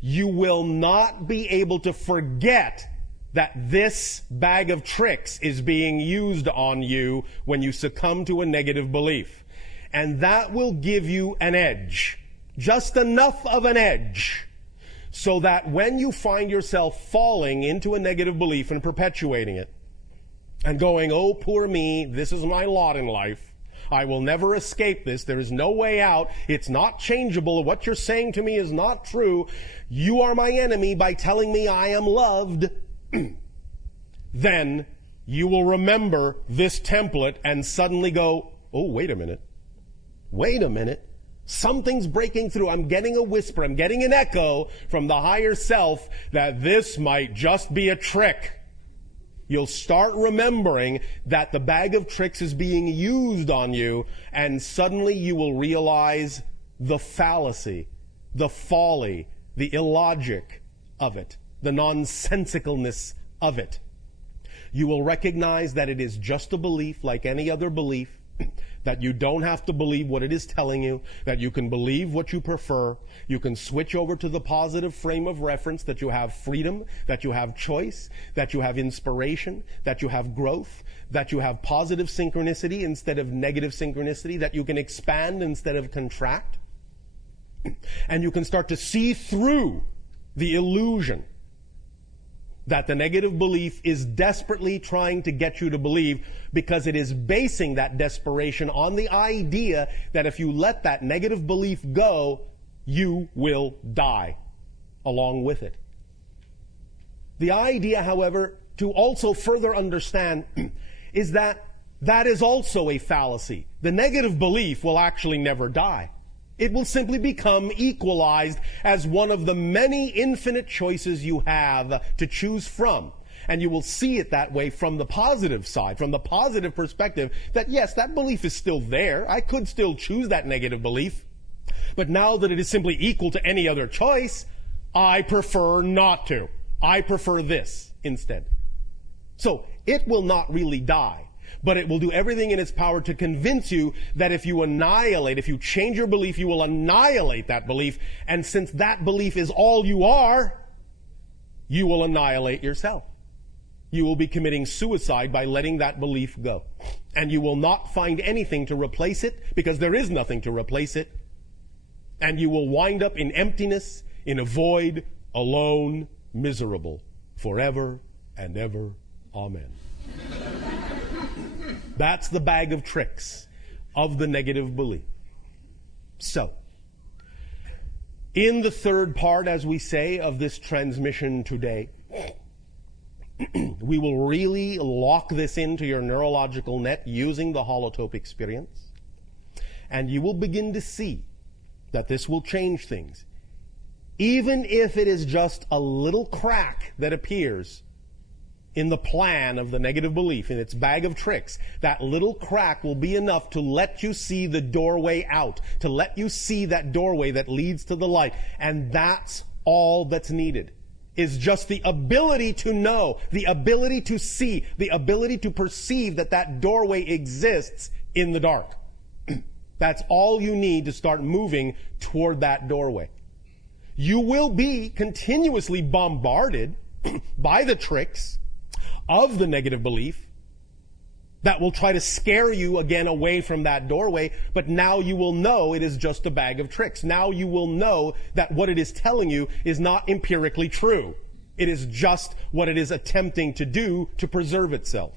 you will not be able to forget that this bag of tricks is being used on you when you succumb to a negative belief. And that will give you an edge, just enough of an edge, so that when you find yourself falling into a negative belief and perpetuating it, and going, oh, poor me, this is my lot in life, I will never escape this, there is no way out, it's not changeable, what you're saying to me is not true, you are my enemy by telling me I am loved, then you will remember this template and suddenly go, oh, wait a minute, something's breaking through. I'm getting a whisper, I'm getting an echo from the higher self that this might just be a trick. You'll start remembering that the bag of tricks is being used on you, and suddenly you will realize the fallacy, the folly, the illogic of it, the nonsensicalness of it. You will recognize that it is just a belief like any other belief, that you don't have to believe what it is telling you, that you can believe what you prefer, you can switch over to the positive frame of reference, that you have freedom, that you have choice, that you have inspiration, that you have growth, that you have positive synchronicity instead of negative synchronicity, that you can expand instead of contract. And you can start to see through the illusion that the negative belief is desperately trying to get you to believe, because it is basing that desperation on the idea that if you let that negative belief go, you will die along with it. The idea, however, to also further understand is that that is also a fallacy. The negative belief will actually never die. It will simply become equalized as one of the many infinite choices you have to choose from. And you will see it that way from the positive side, from the positive perspective, that yes, that belief is still there. I could still choose that negative belief. But now that it is simply equal to any other choice, I prefer not to. I prefer this instead. So it will not really die. But it will do everything in its power to convince you that if you change your belief, you will annihilate that belief. And since that belief is all you are, you will annihilate yourself. You will be committing suicide by letting that belief go. And you will not find anything to replace it, because there is nothing to replace it. And you will wind up in emptiness, in a void, alone, miserable, forever and ever. Amen. That's the bag of tricks of the negative belief. So, in the third part, as we say, of this transmission today, we will really lock this into your neurological net using the holotope experience. And you will begin to see that this will change things. Even if it is just a little crack that appears in the plan of the negative belief, in its bag of tricks, that little crack will be enough to let you see the doorway out, to let you see that doorway that leads to the light. And that's all that's needed, is just the ability to know, the ability to see, the ability to perceive that that doorway exists in the dark. That's all you need to start moving toward that doorway. You will be continuously bombarded by the tricks of the negative belief that will try to scare you again away from that doorway, but now you will know it is just a bag of tricks. Now you will know that what it is telling you is not empirically true. It is just what it is attempting to do to preserve itself.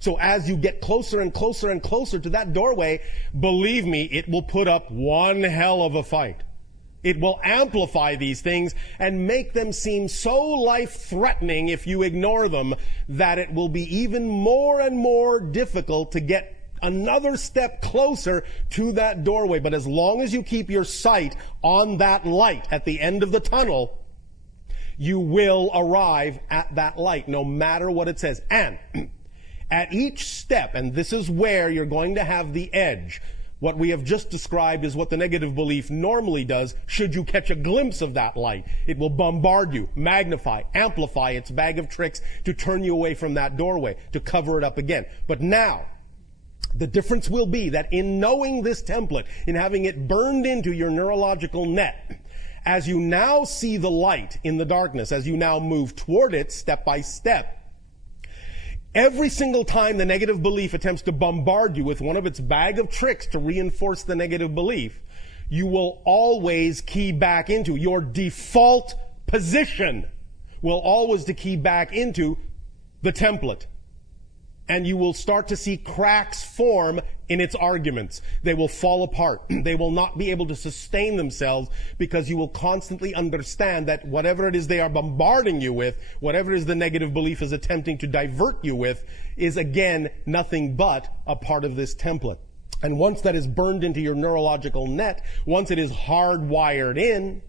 So as you get closer and closer and closer to that doorway, believe me, it will put up one hell of a fight. It will amplify these things and make them seem so life-threatening if you ignore them that it will be even more and more difficult to get another step closer to that doorway. But as long as you keep your sight on that light at the end of the tunnel, you will arrive at that light, no matter what it says. And at each step, and this is where you're going to have the edge, what we have just described is what the negative belief normally does should you catch a glimpse of that light. It will bombard you, magnify, amplify its bag of tricks to turn you away from that doorway, to cover it up again. But now, the difference will be that in knowing this template, in having it burned into your neurological net, as you now see the light in the darkness, as you now move toward it step by step, every single time the negative belief attempts to bombard you with one of its bag of tricks to reinforce the negative belief, you will always key back into your default position, will always to key back into the template. And you will start to see cracks form in its arguments. They will fall apart. They will not be able to sustain themselves because you will constantly understand that whatever it is they are bombarding you with, whatever it is the negative belief is attempting to divert you with, is again nothing but a part of this template. And once that is burned into your neurological net, once it is hardwired in,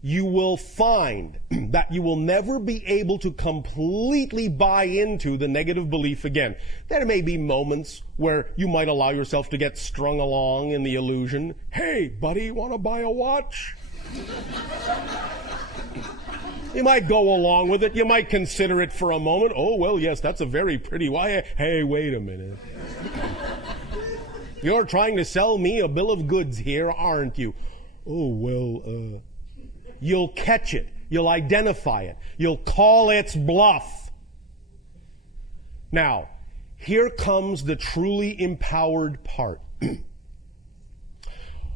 you will find that you will never be able to completely buy into the negative belief again. There may be moments where you might allow yourself to get strung along in the illusion. Hey, buddy, want to buy a watch? You might go along with it. You might consider it for a moment. Oh, well, yes, that's a very pretty watch. Hey, wait a minute. You're trying to sell me a bill of goods here, aren't you? Oh, well, you'll catch it. You'll identify it. You'll call its bluff. Now, here comes the truly empowered part.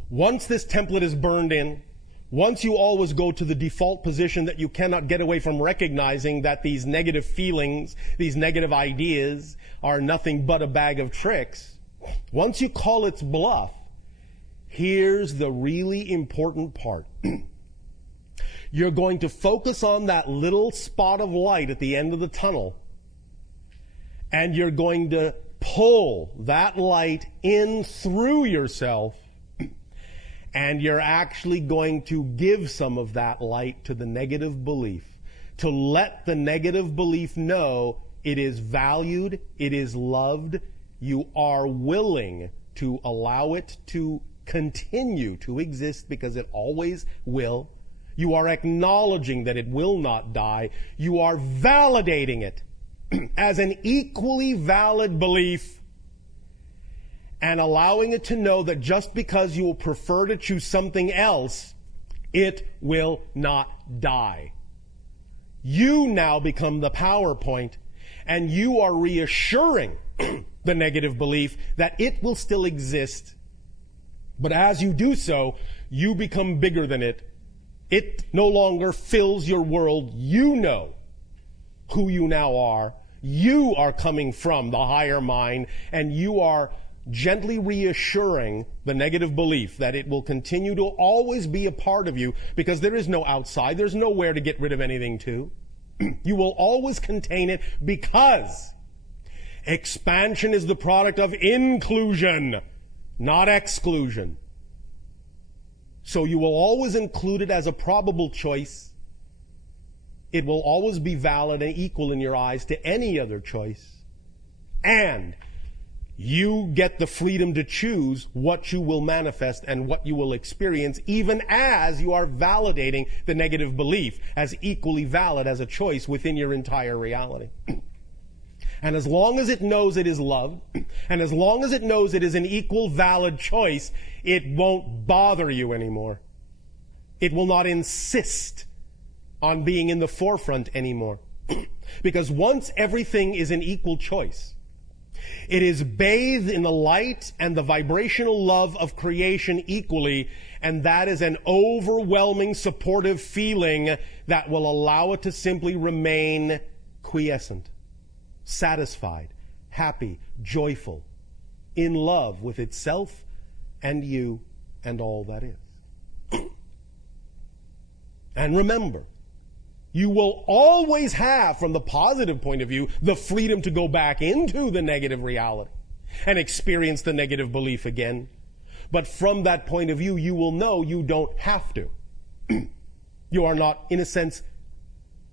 Once this template is burned in, once you always go to the default position that you cannot get away from recognizing that these negative feelings, these negative ideas are nothing but a bag of tricks, once you call its bluff, here's the really important part. You're going to focus on that little spot of light at the end of the tunnel, and you're going to pull that light in through yourself, and you're actually going to give some of that light to the negative belief, to let the negative belief know it is valued, it is loved, you are willing to allow it to continue to exist because it always will. You are acknowledging that it will not die. You are validating it as an equally valid belief and allowing it to know that just because you will prefer to choose something else, it will not die. You now become the PowerPoint, and you are reassuring the negative belief that it will still exist. But as you do so, you become bigger than it. It no longer fills your world. You know who you now are. You are coming from the higher mind, and you are gently reassuring the negative belief that it will continue to always be a part of you because there is no outside. There's nowhere to get rid of anything to. You will always contain it because expansion is the product of inclusion, not exclusion. So you will always include it as a probable choice. It will always be valid and equal in your eyes to any other choice. And you get the freedom to choose what you will manifest and what you will experience, even as you are validating the negative belief as equally valid as a choice within your entire reality. And as long as it knows it is loved, and as long as it knows it is an equal valid choice, it won't bother you anymore. It will not insist on being in the forefront anymore. Because once everything is an equal choice, it is bathed in the light and the vibrational love of creation equally, and that is an overwhelming supportive feeling that will allow it to simply remain quiescent, satisfied, happy, joyful, in love with itself and you and all that is. And remember, you will always have, from the positive point of view, the freedom to go back into the negative reality and experience the negative belief again. But from that point of view, you will know you don't have to. You are not, in a sense,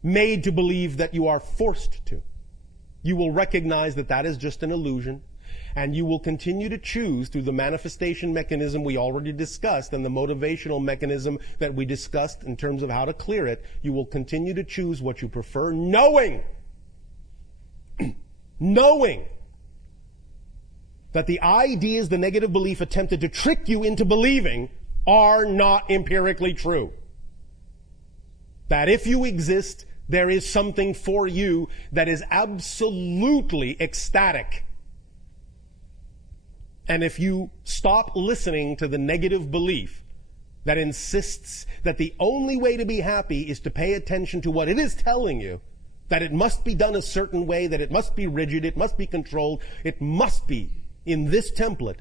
made to believe that you are forced to. You will recognize that that is just an illusion, and you will continue to choose through the manifestation mechanism we already discussed and the motivational mechanism that we discussed in terms of how to clear it. You will continue to choose what you prefer, knowing that the ideas the negative belief attempted to trick you into believing are not empirically true. That if you exist, there is something for you that is absolutely ecstatic. And if you stop listening to the negative belief that insists that the only way to be happy is to pay attention to what it is telling you, that it must be done a certain way, that it must be rigid, it must be controlled, it must be in this template.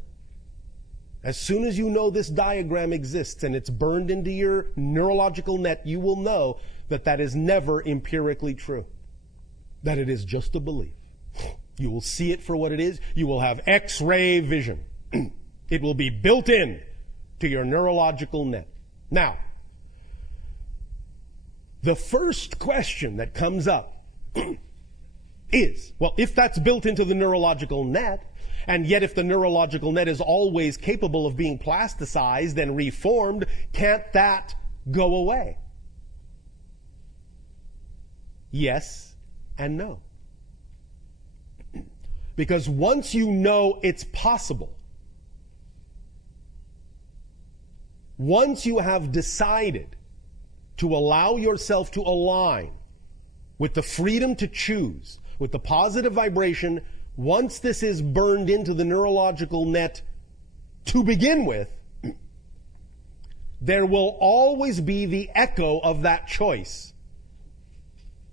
As soon as you know this diagram exists and it's burned into your neurological net, you will know that that is never empirically true. That it is just a belief. You will see it for what it is. You will have X-ray vision. It will be built in to your neurological net. Now, the first question that comes up is, well, if that's built into the neurological net, and yet if the neurological net is always capable of being plasticized and reformed, can't that go away? Yes and no. Because once you know it's possible, once you have decided to allow yourself to align with the freedom to choose, with the positive vibration, once this is burned into the neurological net to begin with, there will always be the echo of that choice.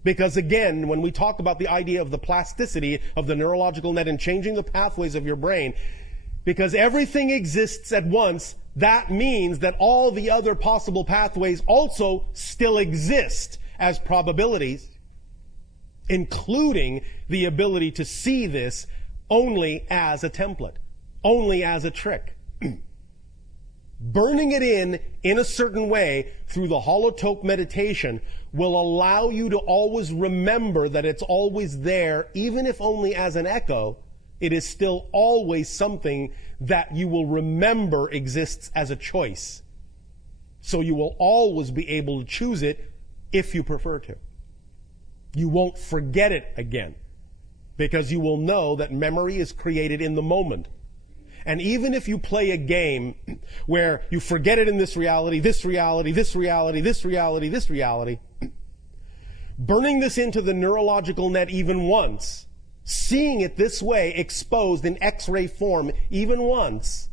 Because again, when we talk about the idea of the plasticity of the neurological net and changing the pathways of your brain, because everything exists at once, that means that all the other possible pathways also still exist as probabilities, including the ability to see this only as a template, only as a trick. Burning it in a certain way through the holotope meditation will allow you to always remember that it's always there, even if only as an echo. It is still always something that you will remember exists as a choice. So you will always be able to choose it if you prefer to. You won't forget it again, because you will know that memory is created in the moment. And even if you play a game where you forget it in this reality, this reality, this reality, this reality, this reality, burning this into the neurological net even once, seeing it this way exposed in X-ray form even once,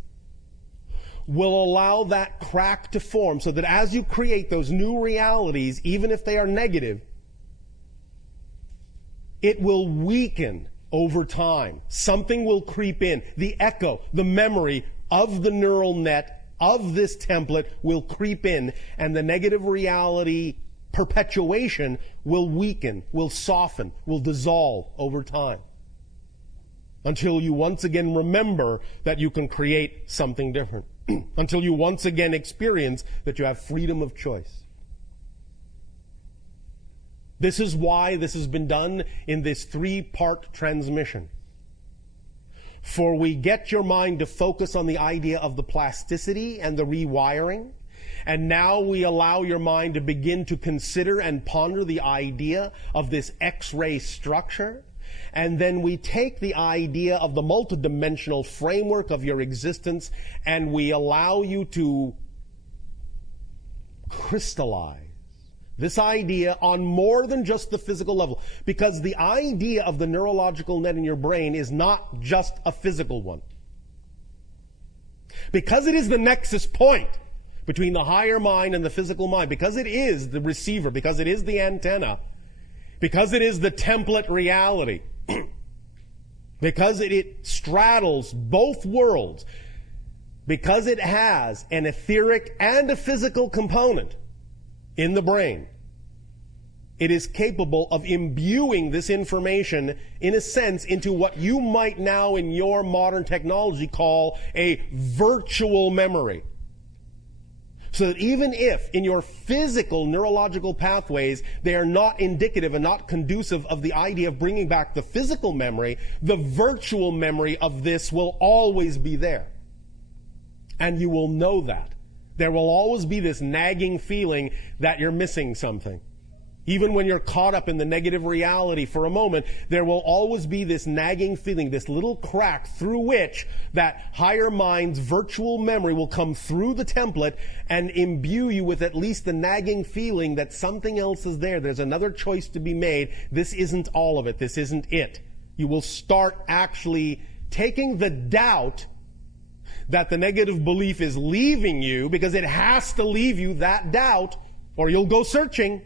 will allow that crack to form so that as you create those new realities, even if they are negative, it will weaken over time. Something will creep in. The echo, the memory of the neural net, of this template will creep in, and the negative reality perpetuation will weaken, will soften, will dissolve over time. Until you once again remember that you can create something different. Until you once again experience that you have freedom of choice. This is why this has been done in this 3-part transmission. For we get your mind to focus on the idea of the plasticity and the rewiring, and now we allow your mind to begin to consider and ponder the idea of this X-ray structure, and then we take the idea of the multidimensional framework of your existence and we allow you to crystallize this idea on more than just the physical level. Because the idea of the neurological net in your brain is not just a physical one. Because it is the nexus point between the higher mind and the physical mind, because it is the receiver, because it is the antenna, because it is the template reality, because it straddles both worlds, because it has an etheric and a physical component in the brain, it is capable of imbuing this information, in a sense, into what you might now in your modern technology call a virtual memory. So that even if in your physical neurological pathways they are not indicative and not conducive of the idea of bringing back the physical memory, the virtual memory of this will always be there. And you will know that. There will always be this nagging feeling that you're missing something. Even when you're caught up in the negative reality for a moment, there will always be this nagging feeling, this little crack through which that higher mind's virtual memory will come through the template and imbue you with at least the nagging feeling that something else is there. There's another choice to be made. This isn't all of it. This isn't it. You will start actually taking the doubt that the negative belief is leaving you, because it has to leave you, that doubt, or you'll go searching.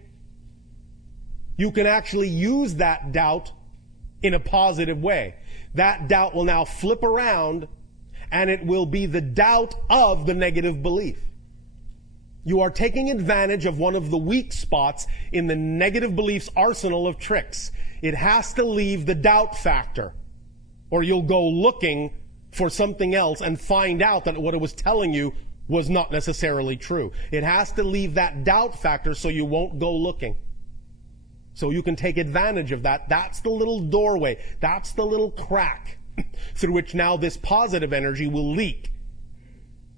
You can actually use that doubt in a positive way. That doubt will now flip around, and it will be the doubt of the negative belief. You are taking advantage of one of the weak spots in the negative belief's arsenal of tricks. It has to leave the doubt factor, or you'll go looking for something else and find out that what it was telling you was not necessarily true. It has to leave that doubt factor so you won't go looking. So you can take advantage of that. That's the little doorway. That's the little crack through which now this positive energy will leak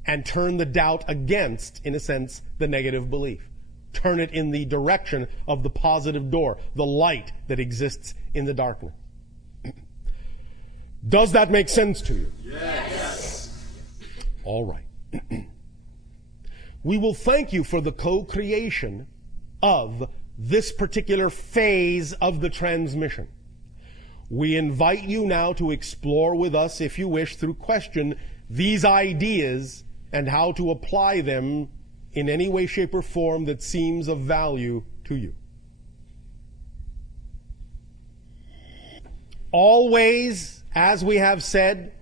and turn the doubt against, in a sense, the negative belief. Turn it in the direction of the positive door, the light that exists in the darkness. Does that make sense to you? Yes. All right. We will thank you for the co-creation of this particular phase of the transmission. We invite you now to explore with us, if you wish, through question, these ideas and how to apply them in any way, shape, or form that seems of value to you. Always, as we have said,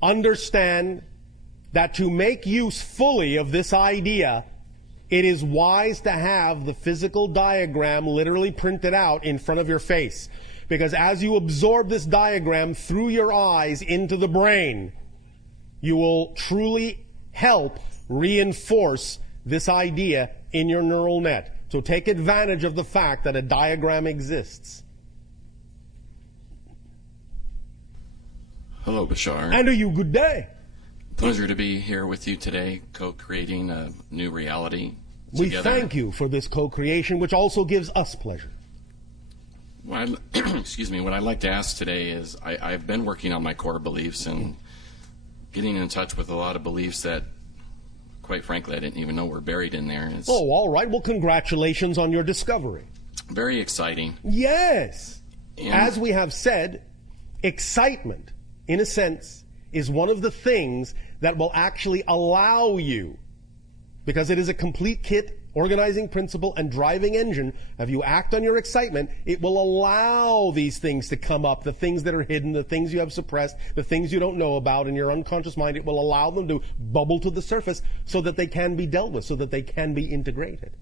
understand that to make use fully of this idea, it is wise to have the physical diagram literally printed out in front of your face. Because as you absorb this diagram through your eyes into the brain, you will truly help reinforce this idea in your neural net. So take advantage of the fact that a diagram exists. Hello, Bashar. And to you, good day. Pleasure to be here with you today, co-creating a new reality We together. thank you for this co-creation, which also gives us pleasure. Excuse me. What I'd like to ask today is, I've been working on my core beliefs and getting in touch with a lot of beliefs that, quite frankly, I didn't even know were buried in there. It's all right. Well, congratulations on your discovery. very exciting. Yes. And As we have said, excitement, in a sense, is one of the things that will actually allow you, because it is a complete kit, organizing principle, and driving engine. If you act on your excitement, it will allow these things to come up, the things that are hidden, the things you have suppressed, the things you don't know about in your unconscious mind. It will allow them to bubble to the surface so that they can be dealt with, so that they can be integrated.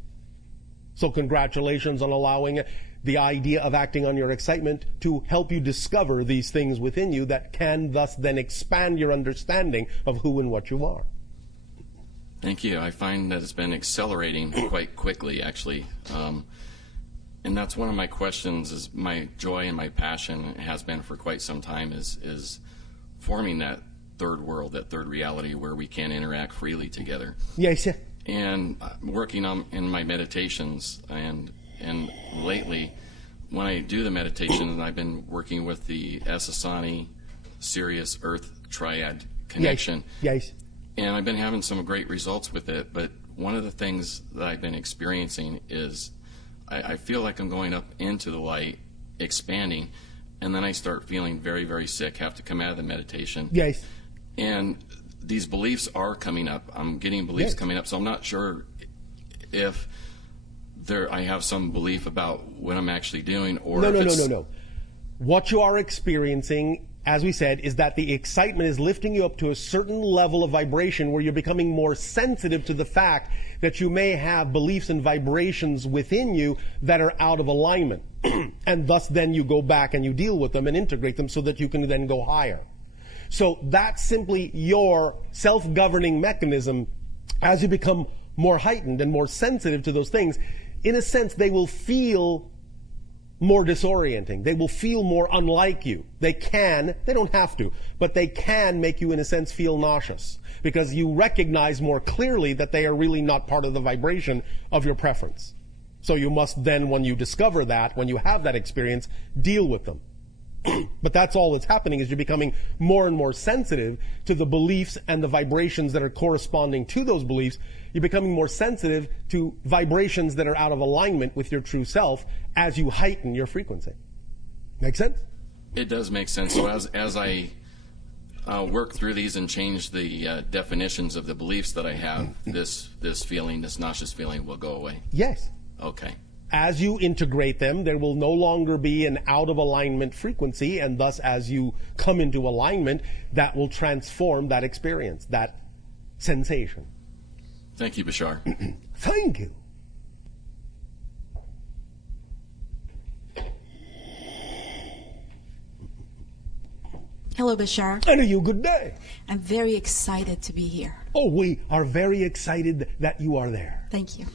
So congratulations on allowing the idea of acting on your excitement to help you discover these things within you that can thus then expand your understanding of who and what you are. Thank you. I find that it's been accelerating quite quickly, actually. And that's one of my questions, is my joy and my passion has been for quite some time, is forming that third world, that third reality where we can interact freely together. Yes, sir. And working on in my meditations, and lately when I do the meditation, I've been working with the Essassani Sirius Earth Triad connection. Yes. And I've been having some great results with it, but one of the things that I've been experiencing is I feel like I'm going up into the light, expanding, and then I start feeling very, very sick, have to come out of the meditation. Yes. And these beliefs are coming up. I'm getting beliefs Yes. coming up, so I'm not sure if I have some belief about what I'm actually doing, or No. What you are experiencing, as we said, is that the excitement is lifting you up to a certain level of vibration where you're becoming more sensitive to the fact that you may have beliefs and vibrations within you that are out of alignment. And thus then you go back and you deal with them and integrate them so that you can then go higher. So that's simply your self-governing mechanism. As you become more heightened and more sensitive to those things, in a sense, they will feel more disorienting. They will feel more unlike you. They don't have to, but they can make you, in a sense, feel nauseous because you recognize more clearly that they are really not part of the vibration of your preference. So you must then, when you discover that, when you have that experience, deal with them. But that's all that's happening is you're becoming more and more sensitive to the beliefs and the vibrations that are corresponding to those beliefs. You're becoming more sensitive to vibrations that are out of alignment with your true self as you heighten your frequency. Make sense? It does make sense. So as I work through these and change the definitions of the beliefs that I have, this feeling, this nauseous feeling will go away. Yes. Okay. As you integrate them, there will no longer be an out of alignment frequency, and thus as you come into alignment, that will transform that experience, that sensation. Thank you, Bashar. Thank you. Hello, Bashar. And you good day. I'm very excited to be here. Oh, we are very excited that you are there. Thank you.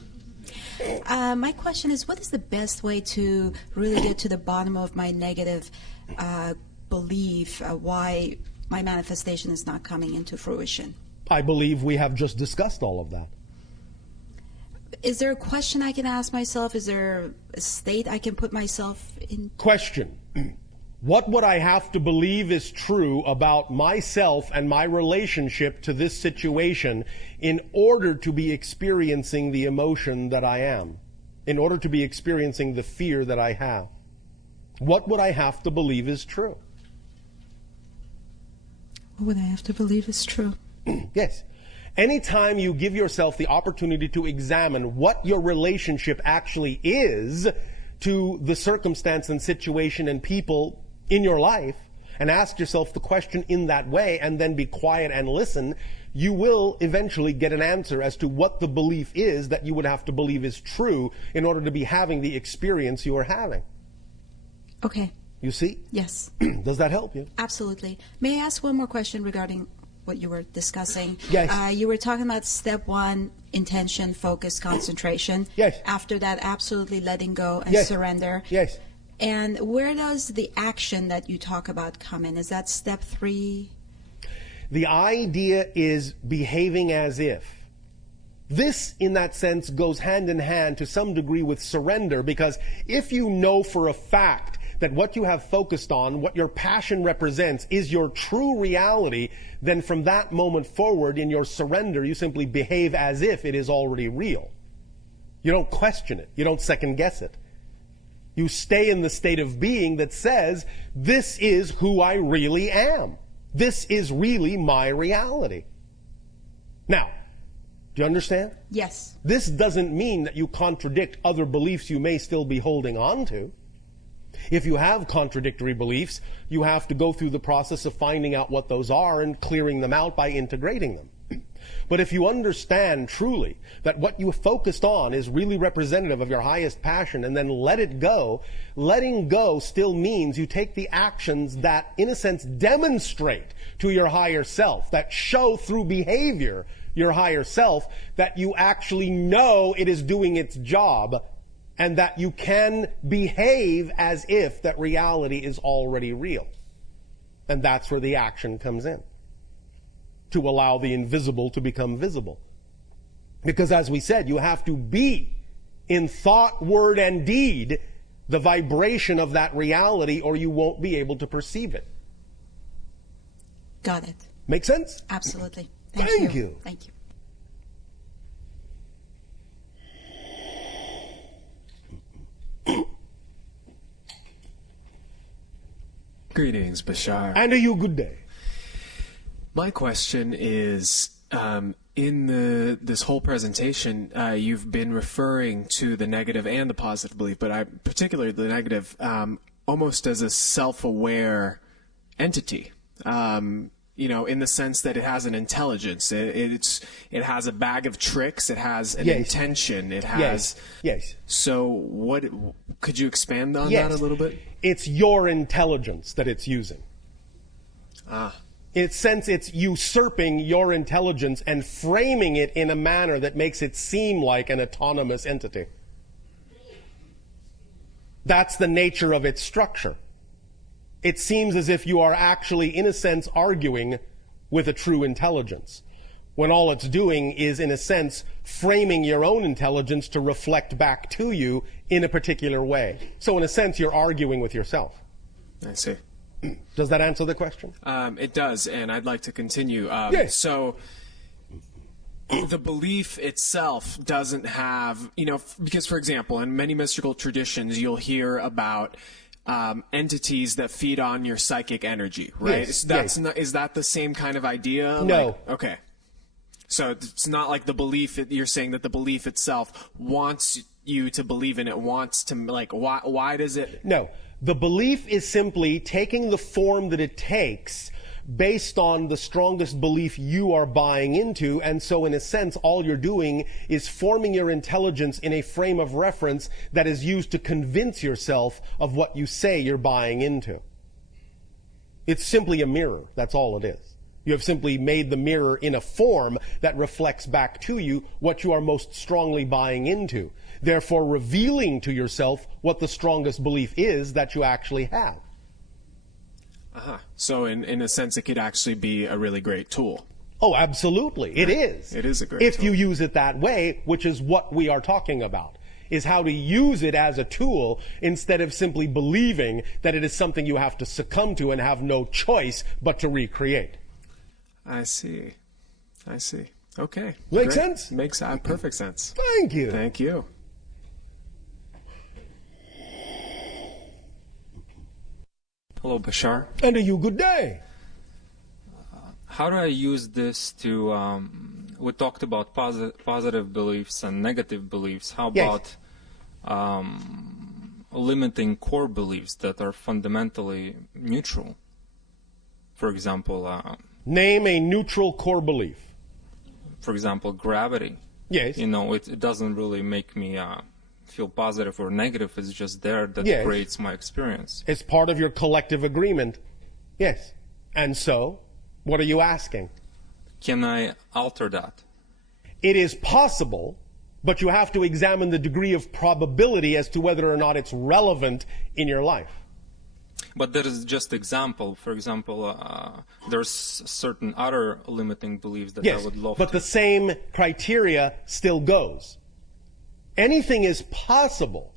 My question is, what is the best way to really get to the bottom of my negative belief, why my manifestation is not coming into fruition? I believe we have just discussed all of that. Is there a question I can ask myself? Is there a state I can put myself in? Question. What would I have to believe is true about myself and my relationship to this situation in order to be experiencing the emotion that I am, in order to be experiencing the fear that I have? What would I have to believe is true? What would I have to believe is true? Yes. Anytime you give yourself the opportunity to examine what your relationship actually is to the circumstance and situation and people in your life, and ask yourself the question in that way, and then be quiet and listen, you will eventually get an answer as to what the belief is that you would have to believe is true in order to be having the experience you are having. Okay. You see? Yes. Does that help you? Absolutely. May I ask one more question regarding what you were discussing? Yes. You were talking about step one, intention, focus, concentration. Yes. After that, absolutely letting go and Yes. surrender. Yes. And where does the action that you talk about come in? Is that step 3? The idea is behaving as if. This, in that sense, goes hand in hand to some degree with surrender, because if you know for a fact that what you have focused on, what your passion represents, is your true reality, then from that moment forward in your surrender, you simply behave as if it is already real. You don't question it. You don't second guess it. You stay in the state of being that says, this is who I really am. This is really my reality. Now, do you understand? Yes. This doesn't mean that you contradict other beliefs you may still be holding on to. If you have contradictory beliefs, you have to go through the process of finding out what those are and clearing them out by integrating them. But if you understand truly that what you focused on is really representative of your highest passion, and then let it go, letting go still means you take the actions that, in a sense, demonstrate to your higher self, that show through behavior your higher self that you actually know it is doing its job, and that you can behave as if that reality is already real. And that's where the action comes in, to allow the invisible to become visible. Because as we said, you have to be, in thought, word, and deed, the vibration of that reality, or you won't be able to perceive it. Got it. Make sense? Absolutely. Thank you. Thank you. Greetings, Bashar. And a you good day. My question is, in this whole presentation, you've been referring to the negative and the positive belief, but particularly the negative, almost as a self-aware entity. In the sense that it has an intelligence, it has a bag of tricks, it has an intention, it has. Yes. So, what could you expand on that a little bit? It's your intelligence that it's using. In a sense, it's usurping your intelligence and framing it in a manner that makes it seem like an autonomous entity. That's the nature of its structure. It seems as if you are actually, in a sense, arguing with a true intelligence, when all it's doing is, in a sense, framing your own intelligence to reflect back to you in a particular way. So, in a sense, you're arguing with yourself. I see. Does that answer the question? It does, and I'd like to continue. Yes. So, the belief itself doesn't have, because, for example, in many mystical traditions, you'll hear about entities that feed on your psychic energy, right? Yes, Is that the same kind of idea? No. Okay. So it's not like the belief, you're saying that the belief itself wants you to believe in it, wants to, why does it? No. The belief is simply taking the form that it takes based on the strongest belief you are buying into, and so in a sense all you're doing is forming your intelligence in a frame of reference that is used to convince yourself of what you say you're buying into. It's simply a mirror, that's all it is. You have simply made the mirror in a form that reflects back to you what you are most strongly buying into, therefore revealing to yourself what the strongest belief is that you actually have. So in a sense, it could actually be a really great tool. Oh, absolutely. It is. It is a great tool. If you use it that way, which is what we are talking about, is how to use it as a tool instead of simply believing that it is something you have to succumb to and have no choice but to recreate. I see. Okay. Makes sense? Makes perfect sense. Thank you. Thank you. Hello, Bashar. And a you good day. How do I use this to, we talked about positive beliefs and negative beliefs. How about limiting core beliefs that are fundamentally neutral? For example, name a neutral core belief. For example, gravity. Yes. It doesn't really make me feel positive or negative. It's just there that creates my experience. It's part of your collective agreement. Yes. And so, what are you asking? Can I alter that? It is possible, but you have to examine the degree of probability as to whether or not it's relevant in your life. But there is just example. For example, there's certain other limiting beliefs that I would love to. But the same criteria still goes. Anything is possible.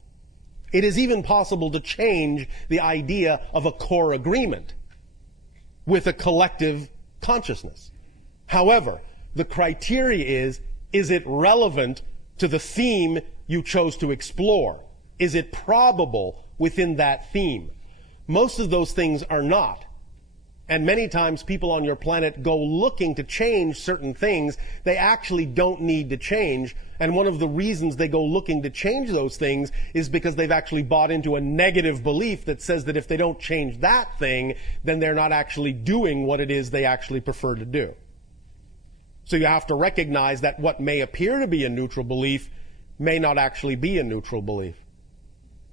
It is even possible to change the idea of a core agreement with a collective consciousness. However, the criteria is it relevant to the theme you chose to explore? Is it probable within that theme? Most of those things are not. And many times people on your planet go looking to change certain things they actually don't need to change. And one of the reasons they go looking to change those things is because they've actually bought into a negative belief that says that if they don't change that thing, then they're not actually doing what it is they actually prefer to do. So you have to recognize that what may appear to be a neutral belief may not actually be a neutral belief.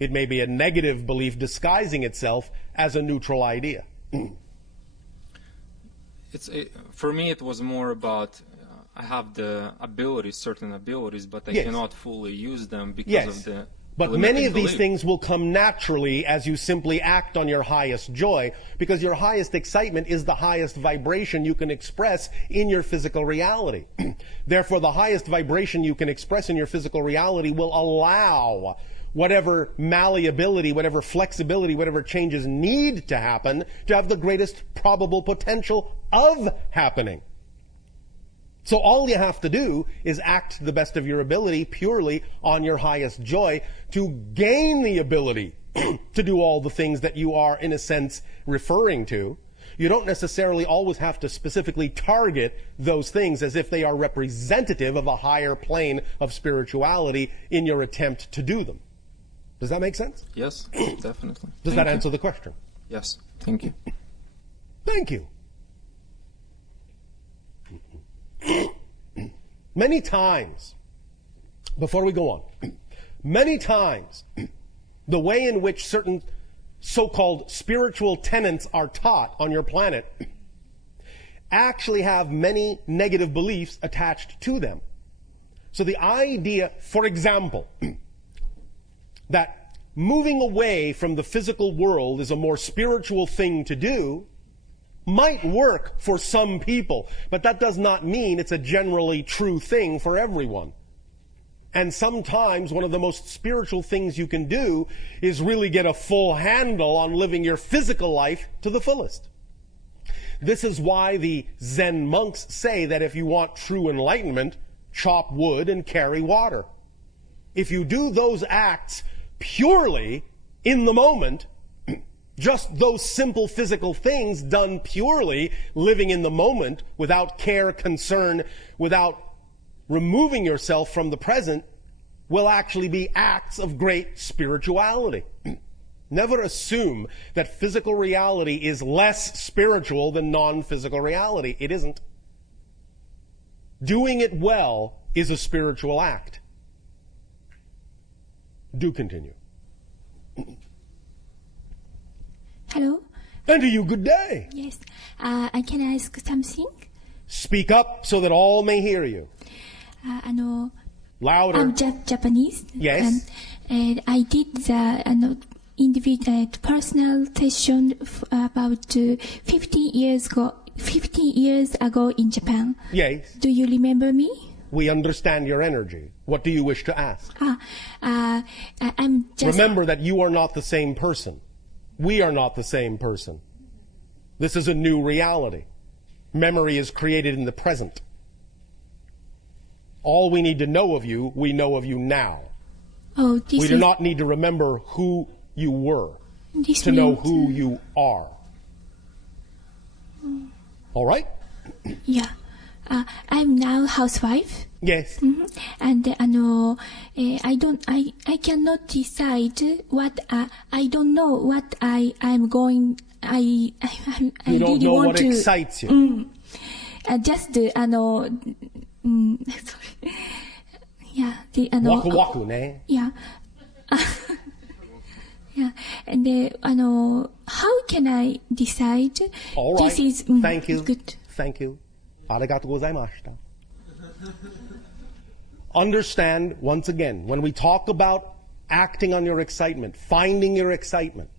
It may be a negative belief disguising itself as a neutral idea. For me, it was more about I have the abilities, certain abilities, but I cannot fully use them because of the But many of these things will come naturally as you simply act on your highest joy, because your highest excitement is the highest vibration you can express in your physical reality. Therefore, the highest vibration you can express in your physical reality will allow whatever malleability, whatever flexibility, whatever changes need to happen to have the greatest probable potential of happening. So all you have to do is act to the best of your ability purely on your highest joy to gain the ability to do all the things that you are, in a sense, referring to. You don't necessarily always have to specifically target those things as if they are representative of a higher plane of spirituality in your attempt to do them. Does that make sense? Yes, definitely. Does that answer the question? Yes, thank you. Thank you. Many times, before we go on, many times, the way in which certain so-called spiritual tenets are taught on your planet actually have many negative beliefs attached to them. So the idea, for example, that moving away from the physical world is a more spiritual thing to do might work for some people, but that does not mean it's a generally true thing for everyone. And sometimes one of the most spiritual things you can do is really get a full handle on living your physical life to the fullest. This is why the Zen monks say that if you want true enlightenment, chop wood and carry water. If you do those acts purely in the moment, just those simple physical things done purely, living in the moment, without care, concern, without removing yourself from the present, will actually be acts of great spirituality. Never assume that physical reality is less spiritual than non-physical reality. It isn't. Doing it well is a spiritual act. Do continue. Hello? And to you, good day. Yes. I can ask something? Speak up so that all may hear you. Louder. I'm Japanese. Yes. And I did the individual personal session about 15 years ago in Japan. Yes. Do you remember me? We understand your energy. What do you wish to ask? I'm just... Remember that you are not the same person. We are not the same person. This is a new reality. Memory is created in the present. All we need to know of you, we know of you now. Oh, we do not need to remember who you were to know who you are. All right? Yeah. I'm now housewife. Yes. Mm-hmm. And I cannot decide what I don't know what I'm going. I you don't really know want what to, excites you. Just sorry. Yeah. Waku waku ne. Yeah. Yeah. And how can I decide? All right. This is Thank you. Good. Thank you. Arigatou gozaimashita. Understand, once again, when we talk about acting on your excitement, finding your excitement,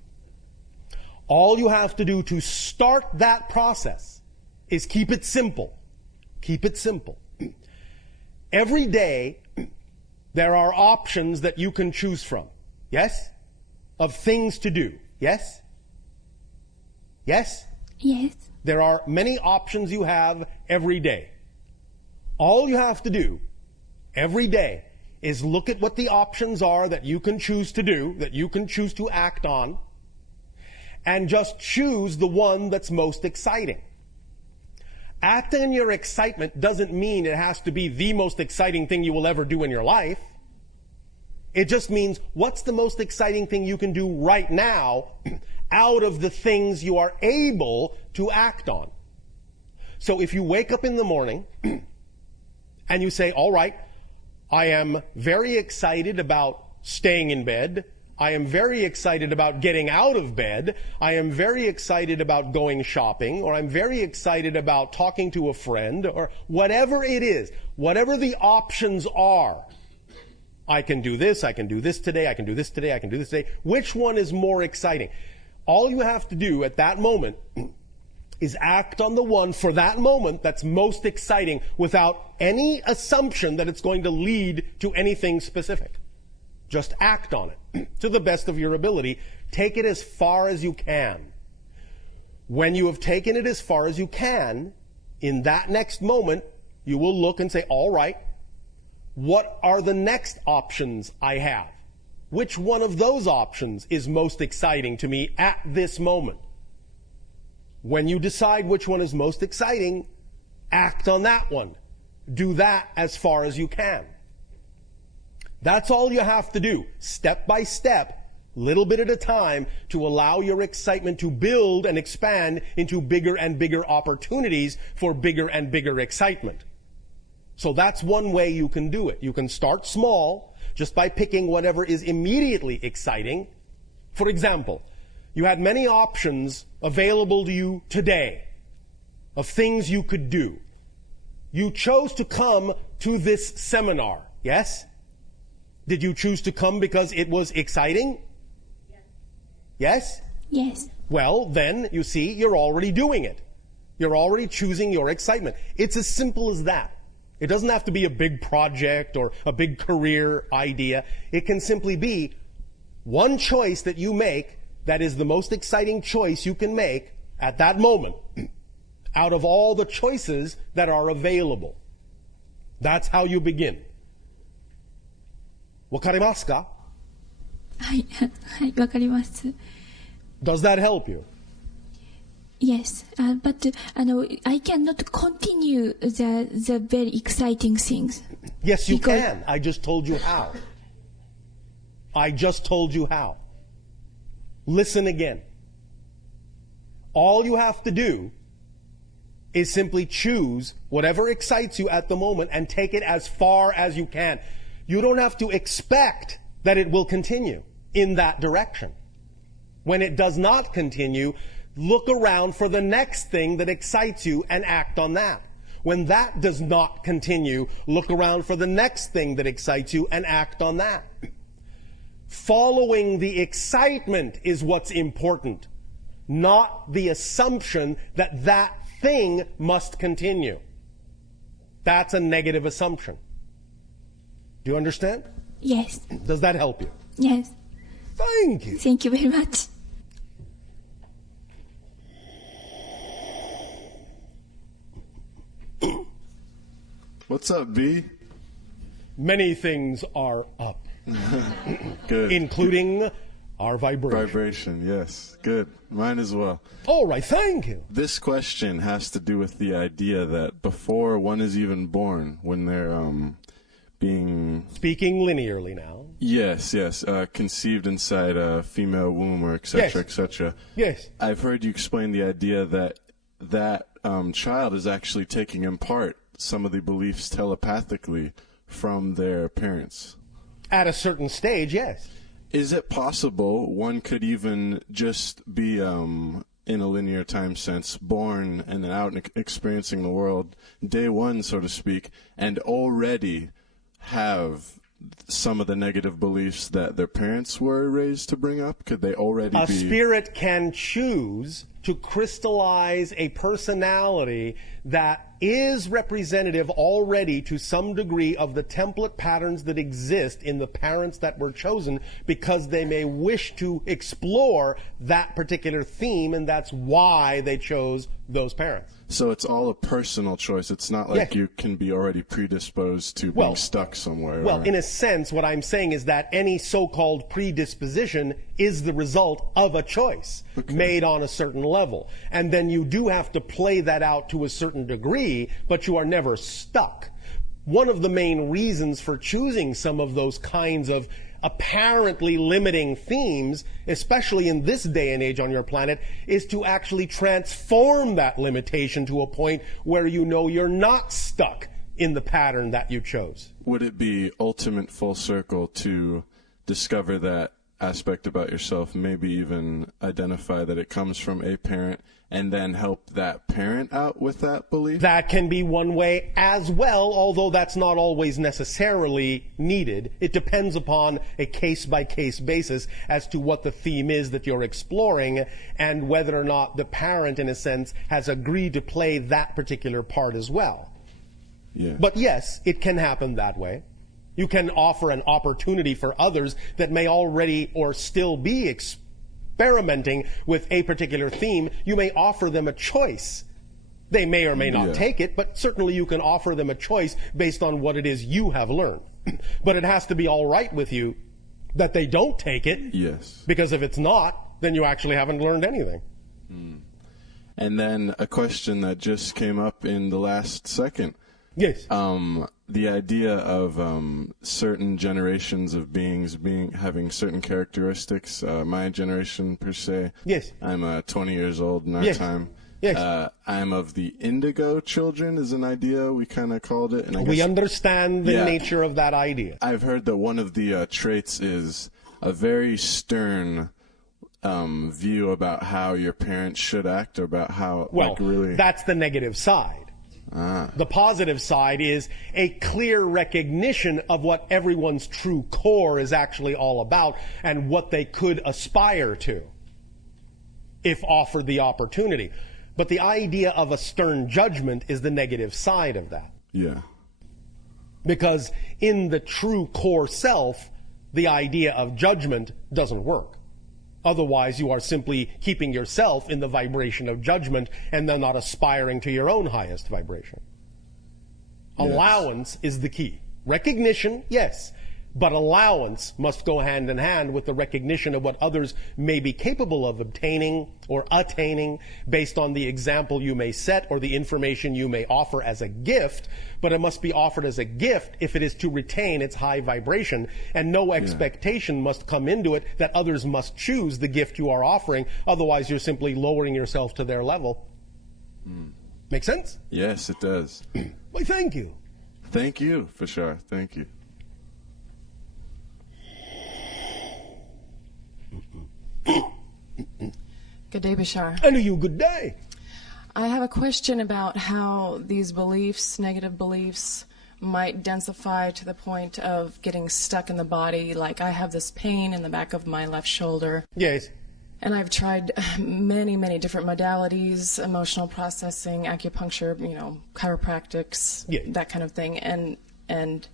all you have to do to start that process is keep it simple. Keep it simple. Every day, there are options that you can choose from. Yes? Of things to do. Yes? Yes? Yes. There are many options you have every day. All you have to do every day is look at what the options are that you can choose to do, that you can choose to act on, and just choose the one that's most exciting. Acting on your excitement doesn't mean it has to be the most exciting thing you will ever do in your life. It just means what's the most exciting thing you can do right now out of the things you are able to act on. So if you wake up in the morning and you say, all right, I am very excited about staying in bed. I am very excited about getting out of bed. I am very excited about going shopping, or I'm very excited about talking to a friend, or whatever it is, whatever the options are. I can do this today, I can do this today, I can do this today. Which one is more exciting? All you have to do at that moment is act on the one for that moment that's most exciting without any assumption that it's going to lead to anything specific. Just act on it to the best of your ability. Take it as far as you can. When you have taken it as far as you can, in that next moment, you will look and say, all right, what are the next options I have? which one of those options is most exciting to me at this moment. When you decide which one is most exciting, act on that one. Do that as far as you can. That's all you have to do, step by step, little bit at a time, to allow your excitement to build and expand into bigger and bigger opportunities for bigger and bigger excitement. So that's one way you can do it. You can start small, just by picking whatever is immediately exciting. For example, you had many options available to you today of things you could do. You chose to come to this seminar, yes? Did you choose to come because it was exciting? Yes? Yes. Well, then, you see, you're already doing it. You're already choosing your excitement. It's as simple as that. It doesn't have to be a big project or a big career idea. It can simply be one choice that you make that is the most exciting choice you can make at that moment out of all the choices that are available. That's how you begin. わかりますか? はい、はい、わかります。Does that help you? Yes, but I cannot continue the very exciting things. Yes, you can. I just told you how. I just told you how. Listen again. All you have to do is simply choose whatever excites you at the moment and take it as far as you can. You don't have to expect that it will continue in that direction. When it does not continue, look around for the next thing that excites you and act on that. When that does not continue, look around for the next thing that excites you and act on that. Following the excitement is what's important, not the assumption that that thing must continue. That's a negative assumption. Do you understand? Yes. Does that help you? Yes. Thank you. Thank you very much. What's up, B? Many things are up. Good. Including our vibration. Vibration, yes. Good. Mine as well. All right, thank you. This question has to do with the idea that before one is even born, when they're being... Speaking linearly now. Yes, conceived inside a female womb, or etc., Yes. etc. Yes. I've heard you explain the idea that that child is actually taking in part some of the beliefs telepathically from their parents. At a certain stage, yes. Is it possible one could even just be, in a linear time sense, born and then out and experiencing the world, day one, so to speak, and already have some of the negative beliefs that their parents were raised to bring up? Could they already be... A spirit can choose to crystallize a personality that is representative already to some degree of the template patterns that exist in the parents that were chosen, because they may wish to explore that particular theme, and that's why they chose those parents. So it's all a personal choice. It's not like Yeah. you can be already predisposed to being stuck somewhere. Well, or... in a sense, what I'm saying is that any so-called predisposition is the result of a choice made on a certain level. And then you do have to play that out to a certain degree, but you are never stuck. One of the main reasons for choosing some of those kinds of apparently limiting themes, especially in this day and age on your planet, is to actually transform that limitation to a point where you know you're not stuck in the pattern that you chose. Would it be ultimate full circle to discover that aspect about yourself, maybe even identify that it comes from a parent, and then help that parent out with that belief? That can be one way as well, although that's not always necessarily needed. It depends upon a case-by-case basis as to what the theme is that you're exploring, and whether or not the parent, in a sense, has agreed to play that particular part as well. Yeah. But yes, it can happen that way. You can offer an opportunity for others that may already or still be experimenting with a particular theme. You may offer them a choice. They may or may not take it, but certainly you can offer them a choice based on what it is you have learned. But it has to be all right with you that they don't take it. Yes. Because if it's not, then you actually haven't learned anything. And then a question that just came up in the last second. Yes. The idea of certain generations of beings having certain characteristics. My generation, per se. Yes. I'm 20 years old in our Yes. time. Yes. I'm of the indigo children is an idea we kind of called it. And I We guess, understand the nature of that idea. I've heard that one of the traits is a very stern view about how your parents should act, or about how, Well, like, really. that's the negative side. The positive side is a clear recognition of what everyone's true core is actually all about and what they could aspire to if offered the opportunity. But the idea of a stern judgment is the negative side of that. Yeah. Because in the true core self, the idea of judgment doesn't work. Otherwise, you are simply keeping yourself in the vibration of judgment and then not aspiring to your own highest vibration. Yes. Allowance is the key. Recognition, yes, but allowance must go hand in hand with the recognition of what others may be capable of obtaining or attaining based on the example you may set or the information you may offer as a gift, but it must be offered as a gift if it is to retain its high vibration, and no expectation must come into it that others must choose the gift you are offering, otherwise you're simply lowering yourself to their level. Make sense? Yes, it does. Well, thank you. Thank you, Bashar. Thank you. Good day, Bashar. And to you, good day. I have a question about how these beliefs, negative beliefs, might densify to the point of getting stuck in the body. Like, I have this pain in the back of my left shoulder. Yes. And I've tried many, many different modalities, emotional processing, acupuncture, chiropractics, that kind of thing. And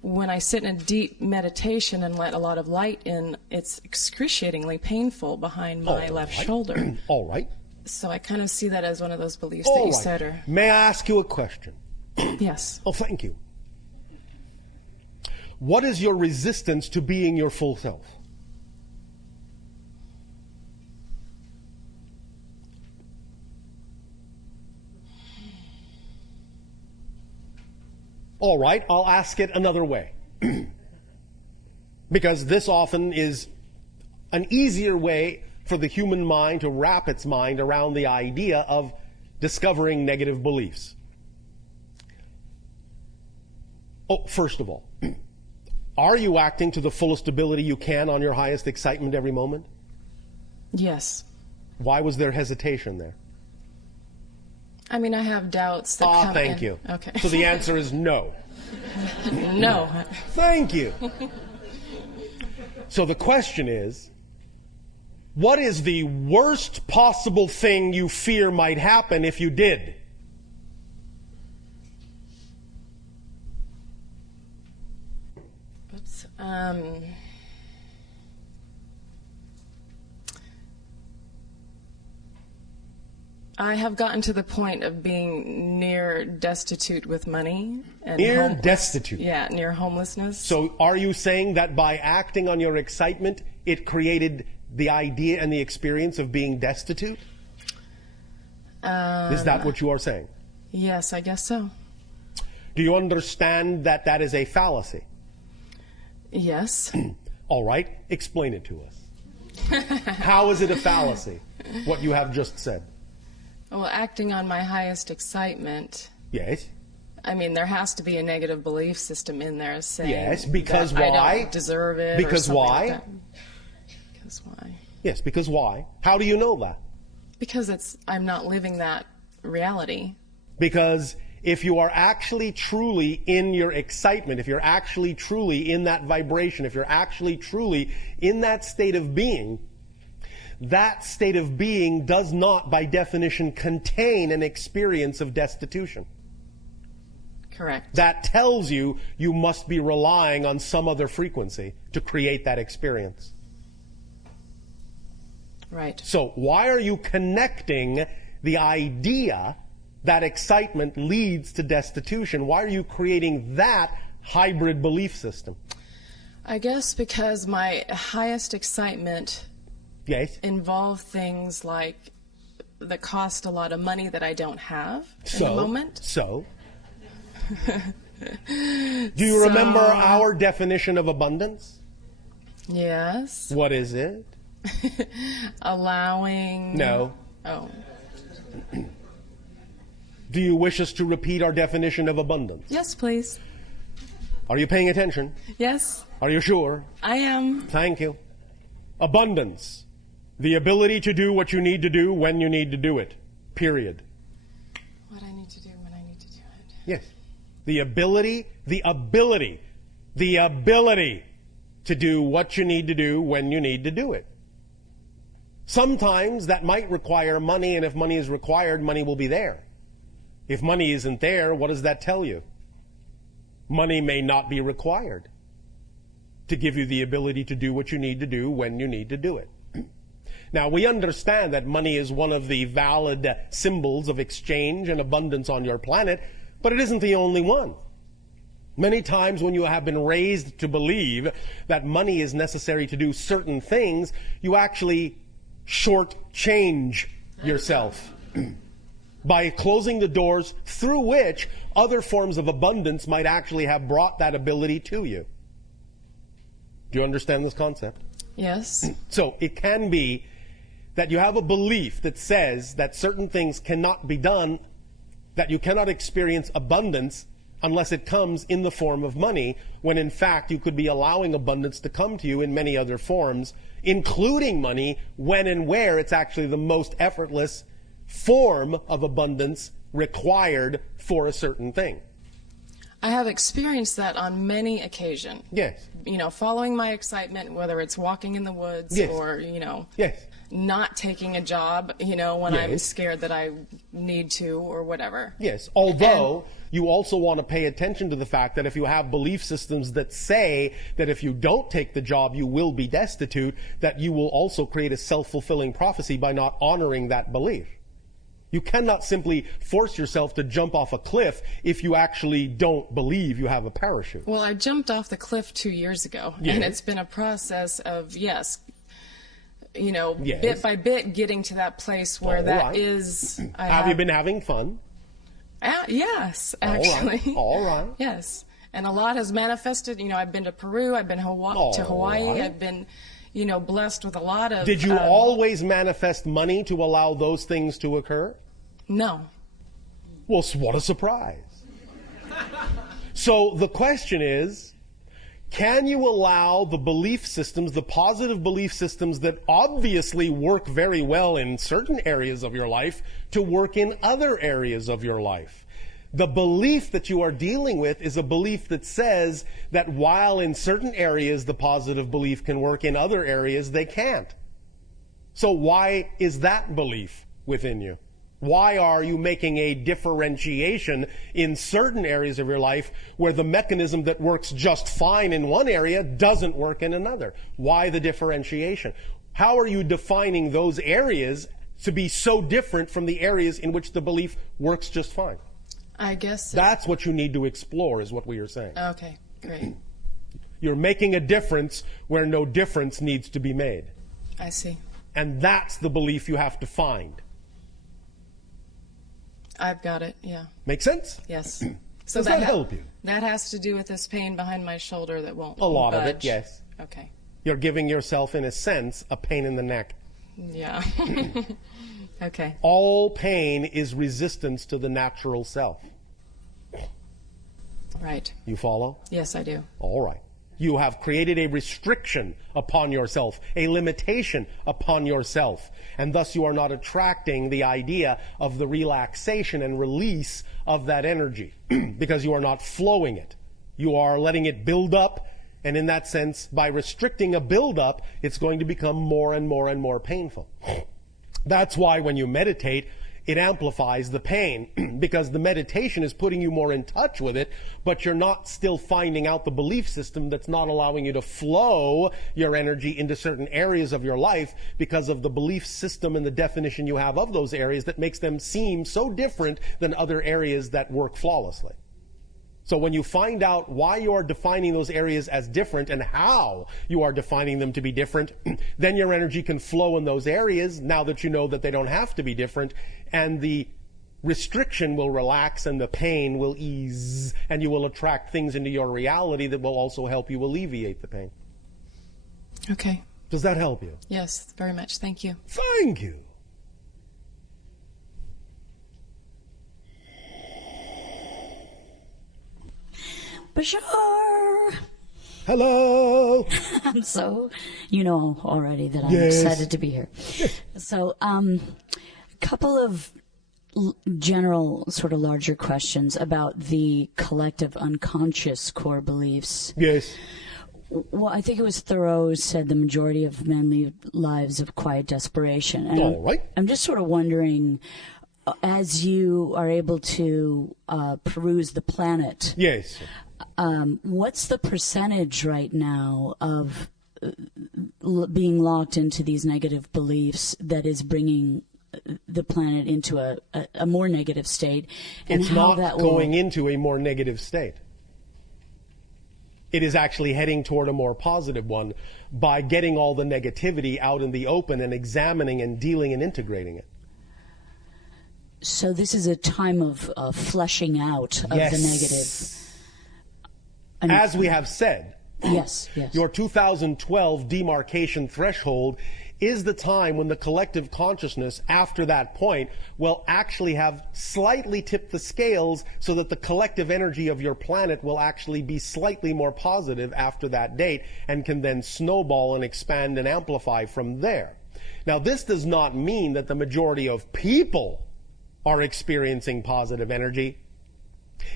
when I sit in a deep meditation and let a lot of light in, it's excruciatingly painful behind my left shoulder. All right. So I kind of see that as one of those beliefs that you said. Or May I ask you a question? Yes. Oh, thank you. What is your resistance to being your full self? All right, I'll ask it another way. Because this often is an easier way for the human mind to wrap its mind around the idea of discovering negative beliefs. Oh, first of all, are you acting to the fullest ability you can on your highest excitement every moment? Yes. Why was there hesitation there? I mean, I have doubts that come thank in. you. Okay. So the answer is no. No. Thank you. So the question is, what is the worst possible thing you fear might happen if you did? Oops. I have gotten to the point of being near destitute with money. And Near destitute? Yeah, near homelessness. So are you saying that by acting on your excitement, it created the idea and the experience of being destitute? Is that what you are saying? Yes, I guess so. Do you understand that that is a fallacy? Yes. All right, explain it to us. How is it a fallacy, what you have just said? Well, acting on my highest excitement. Yes. I mean, there has to be a negative belief system in there saying Yes, because that why? I don't deserve it. Because or why? like that. Because why? Yes, because why? How do you know that? Because I'm not living that reality. Because if you are actually truly in your excitement, if you're actually truly in that vibration, if you're actually truly in that state of being, that state of being does not, by definition, contain an experience of destitution. Correct. That tells you you must be relying on some other frequency to create that experience. Right. So why are you connecting the idea that excitement leads to destitution? Why are you creating that hybrid belief system? I guess because my highest excitement involve things like that cost a lot of money that I don't have in the moment. Do you remember our definition of abundance? Yes. What is it? Allowing... No. Oh. Do you wish us to repeat our definition of abundance? Yes, please. Are you paying attention? Yes. Are you sure? I am. Thank you. Abundance. The ability to do what you need to do when you need to do it. Period. What I need to do when I need to do it. Yes. The ability to do what you need to do when you need to do it. Sometimes that might require money, and if money is required, money will be there. If money isn't there, what does that tell you? Money may not be required to give you the ability to do what you need to do when you need to do it. Now, we understand that money is one of the valid symbols of exchange and abundance on your planet, but it isn't the only one. Many times when you have been raised to believe that money is necessary to do certain things, you actually shortchange yourself by closing the doors through which other forms of abundance might actually have brought that ability to you. Do you understand this concept? Yes. So it can be that you have a belief that says that certain things cannot be done, that you cannot experience abundance unless it comes in the form of money, when in fact you could be allowing abundance to come to you in many other forms, including money, when and where it's actually the most effortless form of abundance required for a certain thing. I have experienced that on many occasions. Yes. You know, following my excitement, whether it's walking in the woods or, you know, not taking a job, you know, when I'm scared that I need to or whatever. Yes, although you also want to pay attention to the fact that if you have belief systems that say that if you don't take the job, you will be destitute, that you will also create a self-fulfilling prophecy by not honoring that belief. You cannot simply force yourself to jump off a cliff if you actually don't believe you have a parachute. Well, I jumped off the cliff 2 years ago, and it's been a process of, you know, bit by bit getting to that place where is... Have you been having fun? Yes, actually. All right. Yes. And a lot has manifested. You know, I've been to Peru, I've been to Hawaii, I've been... you know, blessed with a lot of... Did you always manifest money to allow those things to occur? No. Well, what a surprise. So the question is, can you allow the belief systems, the positive belief systems that obviously work very well in certain areas of your life, to work in other areas of your life? The belief that you are dealing with is a belief that says that while in certain areas the positive belief can work, in other areas they can't. So why is that belief within you? Why are you making a differentiation in certain areas of your life where the mechanism that works just fine in one area doesn't work in another? Why the differentiation? How are you defining those areas to be so different from the areas in which the belief works just fine? I guess that's what you need to explore, is what we are saying. Okay, great. You're making a difference where no difference needs to be made. I see. And that's the belief you have to find. I've got it, yeah. Make sense? Yes. So does that help you? That has to do with this pain behind my shoulder that won't A lot budge. of it, yes. Okay. You're giving yourself, in a sense, a pain in the neck. Yeah. Okay. All pain is resistance to the natural self. Right. You follow? Yes, I do. All right. You have created a restriction upon yourself, a limitation upon yourself, and thus you are not attracting the idea of the relaxation and release of that energy because you are not flowing it. You are letting it build up, and in that sense, by restricting a build-up, it's going to become more and more and more painful. That's why when you meditate, it amplifies the pain, because the meditation is putting you more in touch with it, but you're not still finding out the belief system that's not allowing you to flow your energy into certain areas of your life because of the belief system and the definition you have of those areas that makes them seem so different than other areas that work flawlessly. So when you find out why you are defining those areas as different and how you are defining them to be different, then your energy can flow in those areas now that you know that they don't have to be different, and the restriction will relax and the pain will ease, and you will attract things into your reality that will also help you alleviate the pain. Okay. Does that help you? Yes, very much. Thank you. Thank you. Bashar! Hello! I'm so, you know already that I'm Yes. excited to be here. So, couple of general, sort of larger questions about the collective unconscious core beliefs. Yes. Well, I think it was Thoreau who said the majority of men lead lives of quiet desperation. And All right. I'm just sort of wondering, as you are able to peruse the planet, Yes. what's the percentage right now of being locked into these negative beliefs that is bringing the planet into a more negative state, and It's how not that will going into a more negative state. It is actually heading toward a more positive one by getting all the negativity out in the open and examining and dealing and integrating it. So this is a time of fleshing out of the negative. As we have said, yes. your 2012 demarcation threshold is the time when the collective consciousness after that point will actually have slightly tipped the scales so that the collective energy of your planet will actually be slightly more positive after that date and can then snowball and expand and amplify from there. Now, this does not mean that the majority of people are experiencing positive energy.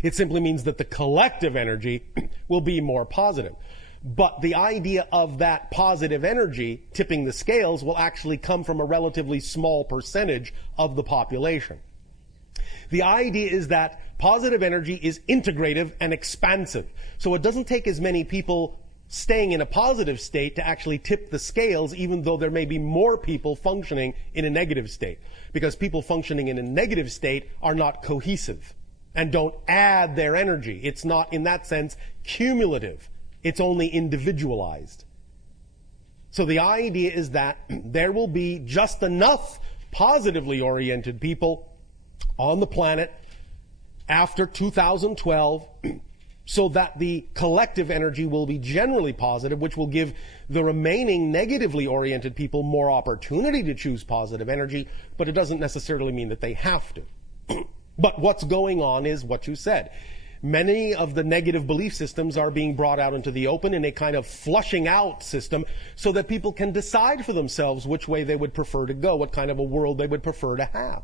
It simply means that the collective energy will be more positive. But the idea of that positive energy tipping the scales will actually come from a relatively small percentage of the population. The idea is that positive energy is integrative and expansive. So it doesn't take as many people staying in a positive state to actually tip the scales, even though there may be more people functioning in a negative state. Because people functioning in a negative state are not cohesive and don't add their energy. It's not, in that sense, cumulative. It's only individualized. So the idea is that there will be just enough positively oriented people on the planet after 2012 so that the collective energy will be generally positive, which will give the remaining negatively oriented people more opportunity to choose positive energy, but it doesn't necessarily mean that they have to. But what's going on is what you said. Many of the negative belief systems are being brought out into the open in a kind of flushing out system so that people can decide for themselves which way they would prefer to go, what kind of a world they would prefer to have.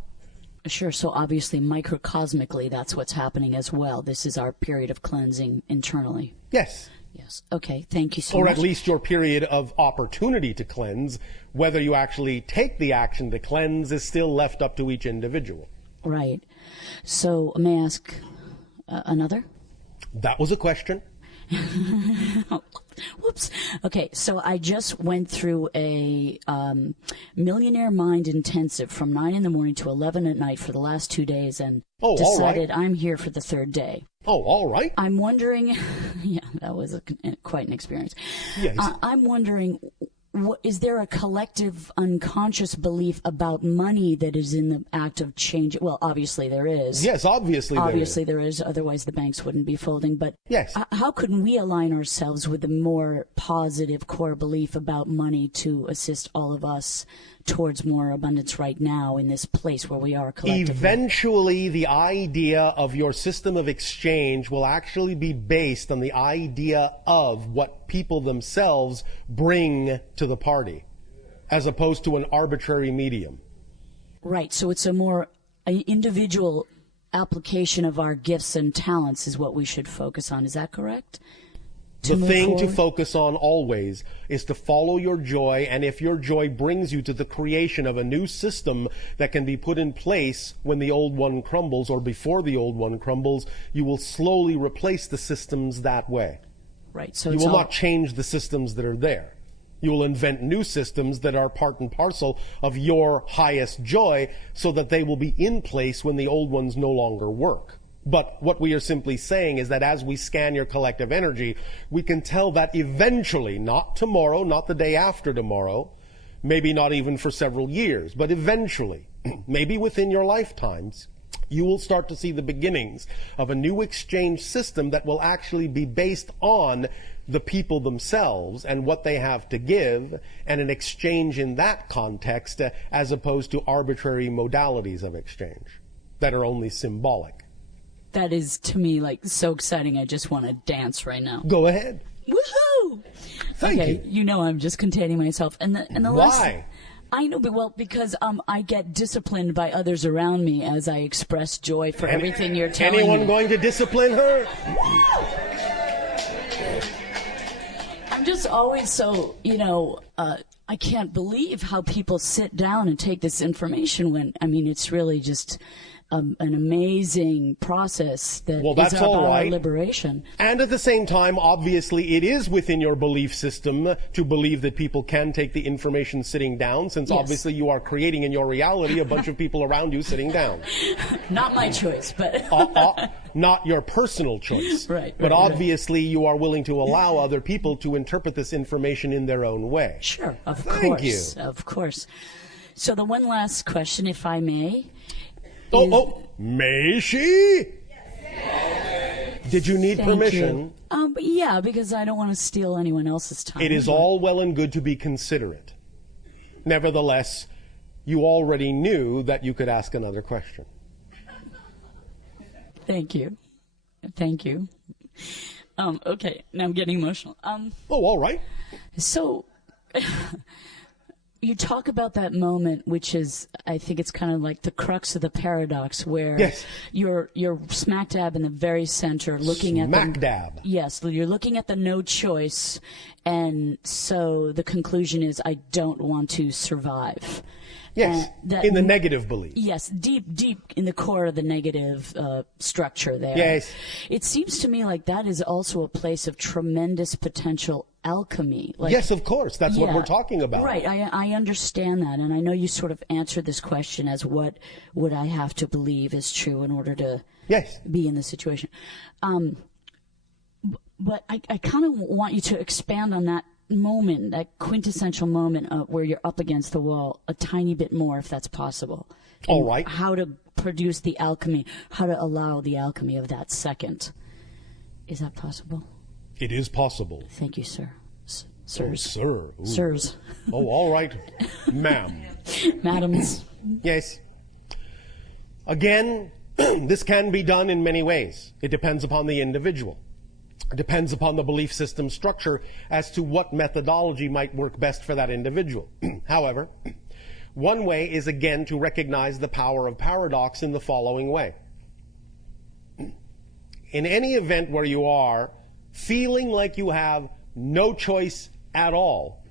Sure, so obviously microcosmically that's what's happening as well. This is our period of cleansing internally. Yes. Yes. Okay, thank you so much. Or at least your period of opportunity to cleanse. Whether you actually take the action to cleanse is still left up to each individual. Right. So may I ask another? That was a question. Whoops. Okay, so I just went through a Millionaire Mind intensive from 9 in the morning to 11 at night for the last 2 days and decided I'm here for the third day. Oh, all right. I'm wondering, yeah, that was quite an experience. Yes. I'm wondering, is there a collective unconscious belief about money that is in the act of change? Well, obviously there is. Yes, obviously there is. Otherwise the banks wouldn't be folding. But yes. How can we align ourselves with a more positive core belief about money to assist all of us towards more abundance right now in this place where we are collectively? Eventually, the idea of your system of exchange will actually be based on the idea of what people themselves bring to the party, as opposed to an arbitrary medium. Right, so it's a more individual application of our gifts and talents is what we should focus on. Is that correct? The thing to focus on always is to follow your joy, and if your joy brings you to the creation of a new system that can be put in place when the old one crumbles or before the old one crumbles, you will slowly replace the systems that way. Right. So you will not change the systems that are there. You will invent new systems that are part and parcel of your highest joy so that they will be in place when the old ones no longer work. But what we are simply saying is that as we scan your collective energy, we can tell that eventually, not tomorrow, not the day after tomorrow, maybe not even for several years, but eventually, maybe within your lifetimes, you will start to see the beginnings of a new exchange system that will actually be based on the people themselves and what they have to give, and an exchange in that context as opposed to arbitrary modalities of exchange that are only symbolic. That is, to me, like, so exciting. I just want to dance right now. Go ahead. Woohoo! Thank you. You know I'm just containing myself. And the Why? I know, but well, because I get disciplined by others around me as I express joy for everything you're telling Anyone me. going to discipline her? I'm just always so, I can't believe how people sit down and take this information when, I mean, it's really just an amazing process that that's is about all right. our liberation. And at the same time, obviously, it is within your belief system to believe that people can take the information sitting down, since Yes. obviously you are creating in your reality a bunch of people around you sitting down. Not my choice, but... Not your personal choice. But obviously you are willing to allow other people to interpret this information in their own way. Sure, of Thank course. you. Of course. So the one last question, if I may. May she? Did you need permission? Yeah, because I don't want to steal anyone else's time. It is all well and good to be considerate. Nevertheless, you already knew that you could ask another question. Thank you. Thank you. Okay, now I'm getting emotional. All right. So, you talk about that moment, which is, I think it's kind of like the crux of the paradox, where you're smack dab in the very center, looking at smack dab. Yes, you're looking at the no choice, and so the conclusion is, I don't want to survive. Yes, in the negative belief. Yes, deep in the core of the negative structure there. Yes. It seems to me like that is also a place of tremendous potential alchemy. Like, yes, of course. That's what we're talking about. Right. I understand that, and I know you sort of answered this question as what would I have to believe is true in order to be in this situation. But I kind of want you to expand on that moment, that quintessential moment where you're up against the wall a tiny bit more, if that's possible. All right. How to produce the alchemy, how to allow the alchemy of that second. Is that possible? It is possible. Thank you, sir. Sirs. Oh, sir. Ooh. Sirs. Oh, all right. Ma'am. Madams. Yes. Again, this can be done in many ways. It depends upon the individual. It depends upon the belief system structure as to what methodology might work best for that individual. However, one way is again to recognize the power of paradox in the following way. In any event where you are feeling like you have no choice at all,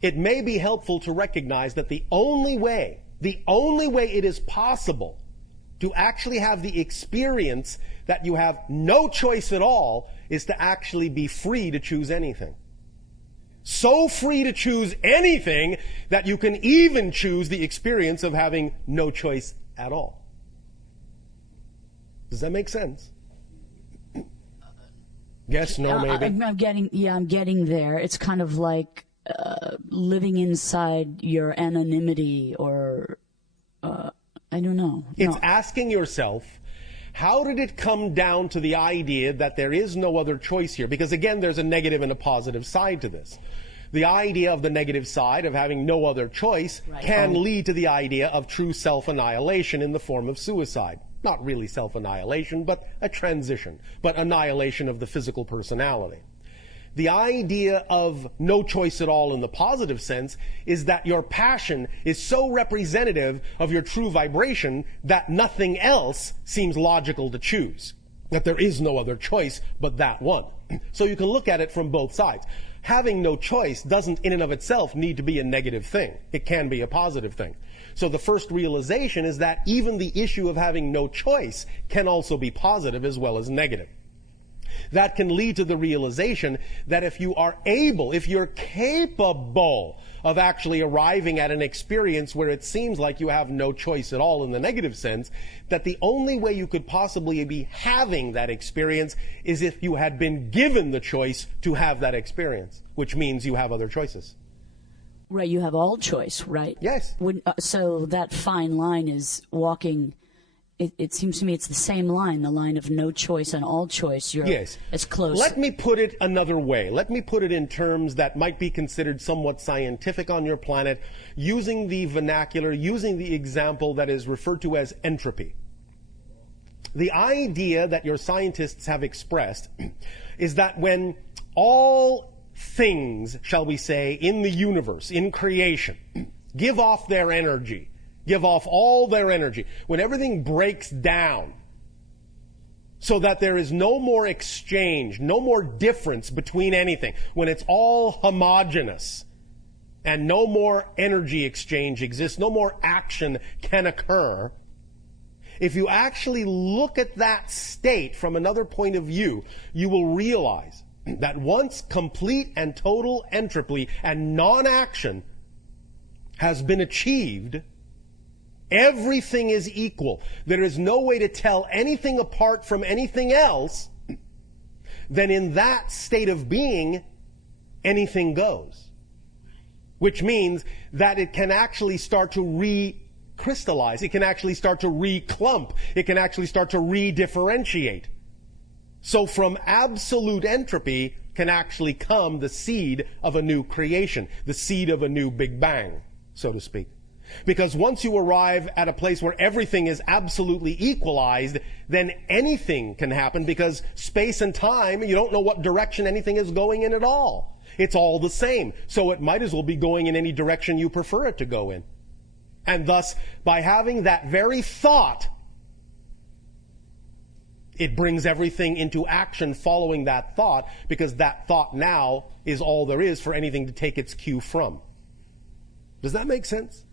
it may be helpful to recognize that the only way it is possible to actually have the experience that you have no choice at all is to actually be free to choose anything. So free to choose anything that you can even choose the experience of having no choice at all. Does that make sense? Yes, no, maybe. I'm getting there. It's kind of like living inside your anonymity, or I don't know. It's asking yourself, how did it come down to the idea that there is no other choice here? Because again, there's a negative and a positive side to this. The idea of the negative side of having no other choice can lead to the idea of true self-annihilation in the form of suicide. Not really self-annihilation, but a transition, but annihilation of the physical personality. The idea of no choice at all in the positive sense is that your passion is so representative of your true vibration that nothing else seems logical to choose. That there is no other choice but that one. So you can look at it from both sides. Having no choice doesn't in and of itself need to be a negative thing. It can be a positive thing. So the first realization is that even the issue of having no choice can also be positive as well as negative. That can lead to the realization that if you are able, if you're capable of actually arriving at an experience where it seems like you have no choice at all in the negative sense, that the only way you could possibly be having that experience is if you had been given the choice to have that experience, which means you have other choices. Right, you have all choice, right? Yes. So that fine line is walking. It seems to me it's the same line, the line of no choice and all choice. You're as close. Let me put it another way. Let me put it in terms that might be considered somewhat scientific on your planet, using the vernacular, using the example that is referred to as entropy. The idea that your scientists have expressed is that when all things, shall we say, in the universe, in creation, give off their energy, give off all their energy, when everything breaks down so that there is no more exchange, no more difference between anything, when it's all homogeneous and no more energy exchange exists, no more action can occur, if you actually look at that state from another point of view, you will realize that once complete and total entropy and non-action has been achieved, everything is equal. There is no way to tell anything apart from anything else. Then in that state of being, anything goes. Which means that it can actually start to recrystallize. It can actually start to reclump. It can actually start to redifferentiate. So from absolute entropy can actually come the seed of a new creation, the seed of a new Big Bang, so to speak. Because once you arrive at a place where everything is absolutely equalized, then anything can happen, because space and time, you don't know what direction anything is going in at all. It's all the same. So it might as well be going in any direction you prefer it to go in. And thus, by having that very thought, it brings everything into action following that thought, because that thought now is all there is for anything to take its cue from. Does that make sense?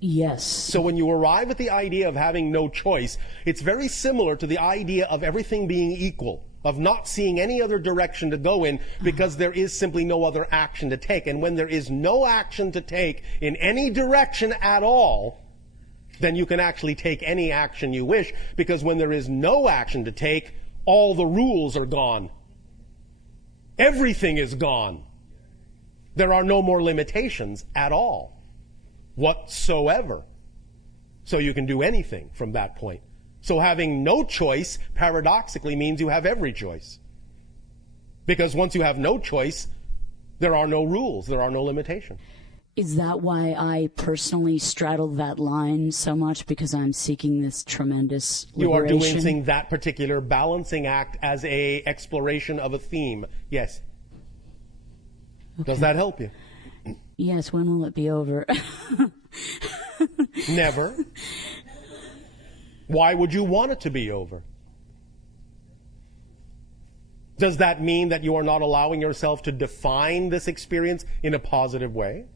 Yes. So when you arrive at the idea of having no choice, it's very similar to the idea of everything being equal, of not seeing any other direction to go in, because there is simply no other action to take. And when there is no action to take in any direction at all, then you can actually take any action you wish, because when there is no action to take, all the rules are gone. Everything is gone. There are no more limitations at all, whatsoever. So you can do anything from that point. So having no choice, paradoxically, means you have every choice. Because once you have no choice, there are no rules, there are no limitations. Is that why I personally straddle that line so much? Because I'm seeking this tremendous liberation? You are doing that particular balancing act as a exploration of a theme. Yes. Okay. Does that help you? Yes. When will it be over? Never. Why would you want it to be over? Does that mean that you are not allowing yourself to define this experience in a positive way?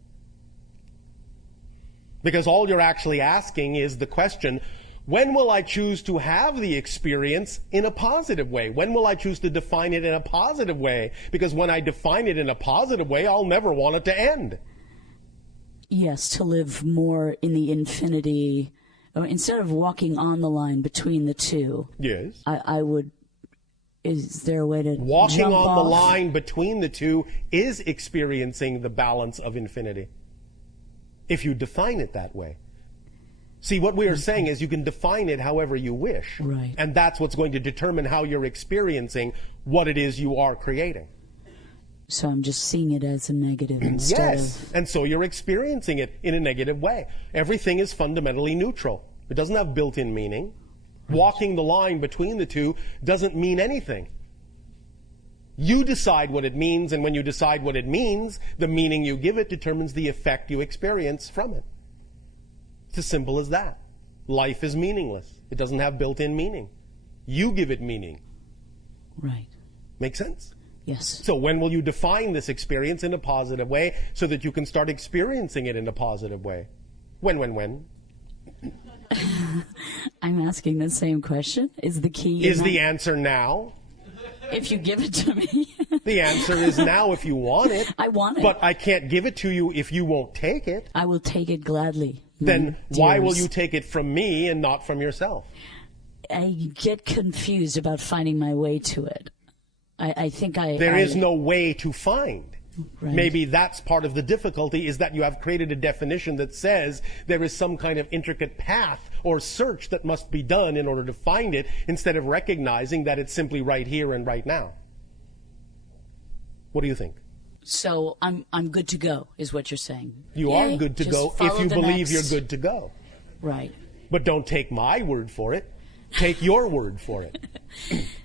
Because all you're actually asking is the question, when will I choose to have the experience in a positive way? When will I choose to define it in a positive way? Because when I define it in a positive way, I'll never want it to end. Yes, to live more in the infinity. Instead of walking on the line between the two, yes, I would. Is there a way to walking on off? The line between the two is experiencing the balance of infinity, if you define it that way. See, what we are saying is you can define it however you wish, right? And that's what's going to determine how you're experiencing what it is you are creating. So I'm just seeing it as a negative instead of... And so you're experiencing it in a negative way. Everything is fundamentally neutral. It doesn't have built-in meaning. Right. Walking the line between the two doesn't mean anything. You decide what it means, and when you decide what it means, the meaning you give it determines the effect you experience from it. It's as simple as that. Life is meaningless. It doesn't have built-in meaning. You give it meaning. Right. Make sense? Yes. So when will you define this experience in a positive way so that you can start experiencing it in a positive way? When? I'm asking the same question. Is the key... Is the answer now? If you give it to me. The answer is now if you want it. I want it. But I can't give it to you if you won't take it. I will take it gladly. Then why will you take it from me and not from yourself? I get confused about finding my way to it. I think There is no way to find. Right. Maybe that's part of the difficulty, is that you have created a definition that says there is some kind of intricate path or search that must be done in order to find it, instead of recognizing that it's simply right here and right now. What do you think? So I'm good to go, is what you're saying. You are good to go if you believe you're good to go. Right. But don't take my word for it. Take your word for it.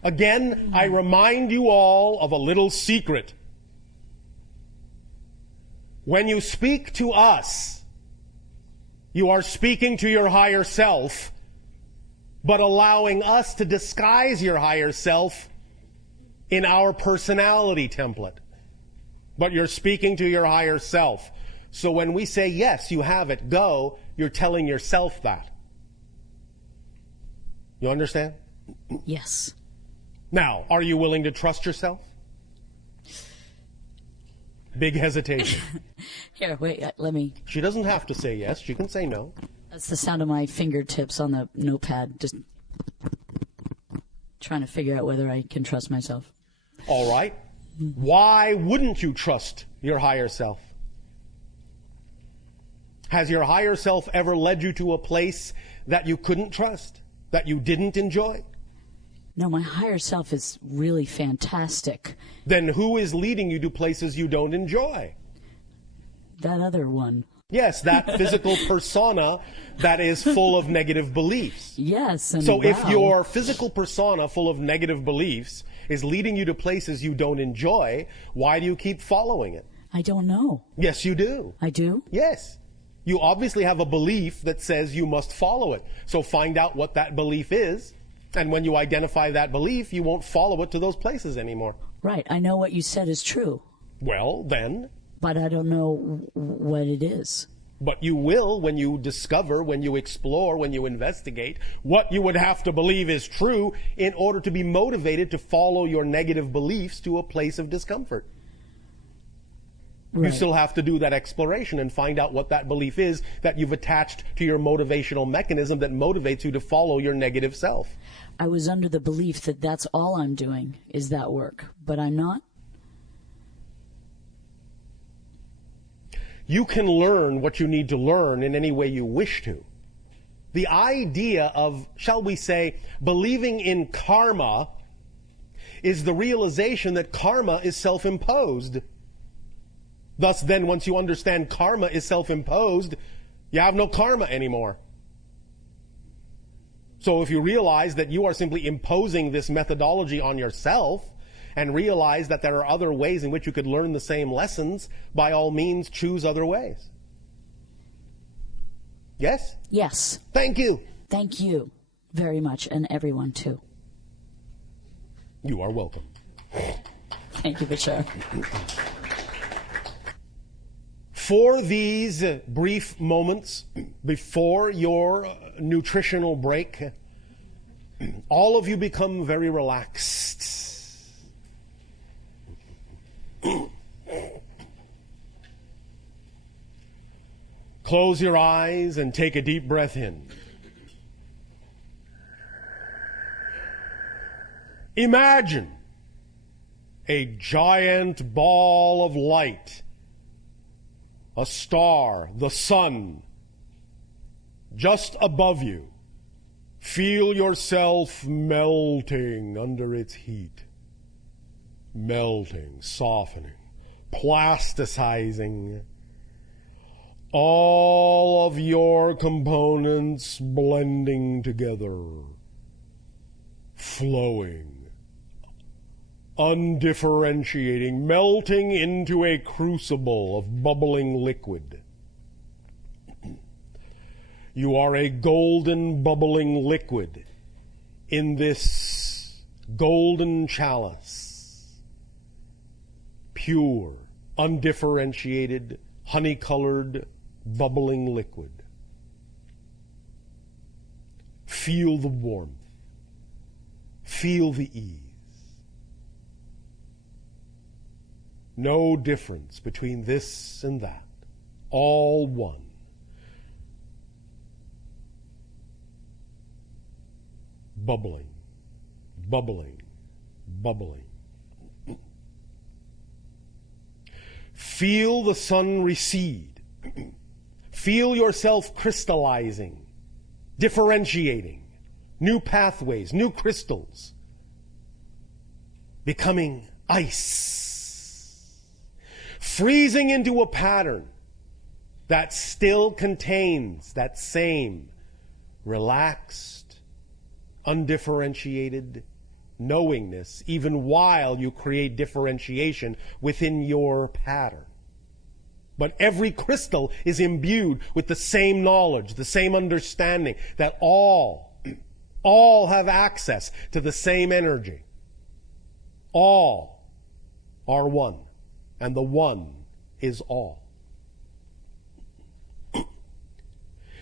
Again, I remind you all of a little secret. When you speak to us, you are speaking to your higher self, but allowing us to disguise your higher self in our personality template. But you're speaking to your higher self. So when we say, yes, you have it, go, you're telling yourself that. You understand? Yes. Now, are you willing to trust yourself? Big hesitation. Here, wait, let me. She doesn't have to say yes. She can say no. That's the sound of my fingertips on the notepad, just trying to figure out whether I can trust myself. All right. Why wouldn't you trust your higher self? Has your higher self ever led you to a place that you couldn't trust, that you didn't enjoy? No, my higher self is really fantastic. Then who is leading you to places you don't enjoy? That other one. Yes, that physical persona that is full of negative beliefs. Yes. And so wow. If your physical persona full of negative beliefs is leading you to places you don't enjoy, why do you keep following it? I don't know. Yes, you do. I do? Yes. You obviously have a belief that says you must follow it. So find out what that belief is. And when you identify that belief, you won't follow it to those places anymore. Right. I know what you said is true. Well, then. But I don't know what it is. But you will when you discover, when you explore, when you investigate what you would have to believe is true in order to be motivated to follow your negative beliefs to a place of discomfort. Right. You still have to do that exploration and find out what that belief is that you've attached to your motivational mechanism that motivates you to follow your negative self. I was under the belief that that's all I'm doing is that work, but I'm not. You can learn what you need to learn in any way you wish to. The idea of, shall we say, believing in karma is the realization that karma is self-imposed. Thus, then, once you understand karma is self-imposed, you have no karma anymore. So if you realize that you are simply imposing this methodology on yourself, and realize that there are other ways in which you could learn the same lessons, by all means, choose other ways. Yes? Yes. Thank you. Thank you very much, and everyone, too. You are welcome. Thank you, Bashar. For these brief moments before your nutritional break, all of you become very relaxed. Close your eyes and take a deep breath in. Imagine a giant ball of light, a star, the sun, just above you. Feel yourself melting under its heat. Melting, softening, plasticizing. All of your components blending together, flowing, undifferentiating, melting into a crucible of bubbling liquid. You are a golden bubbling liquid in this golden chalice. Pure, undifferentiated, honey-colored, bubbling liquid. Feel the warmth. Feel the ease. No difference between this and that. All one. Bubbling, bubbling, bubbling. Feel the sun recede. Feel yourself crystallizing, differentiating, new pathways, new crystals, becoming ice, freezing into a pattern that still contains that same relaxed, undifferentiated knowingness, even while you create differentiation within your pattern. But every crystal is imbued with the same knowledge, the same understanding that all have access to the same energy. All are one, and the one is all.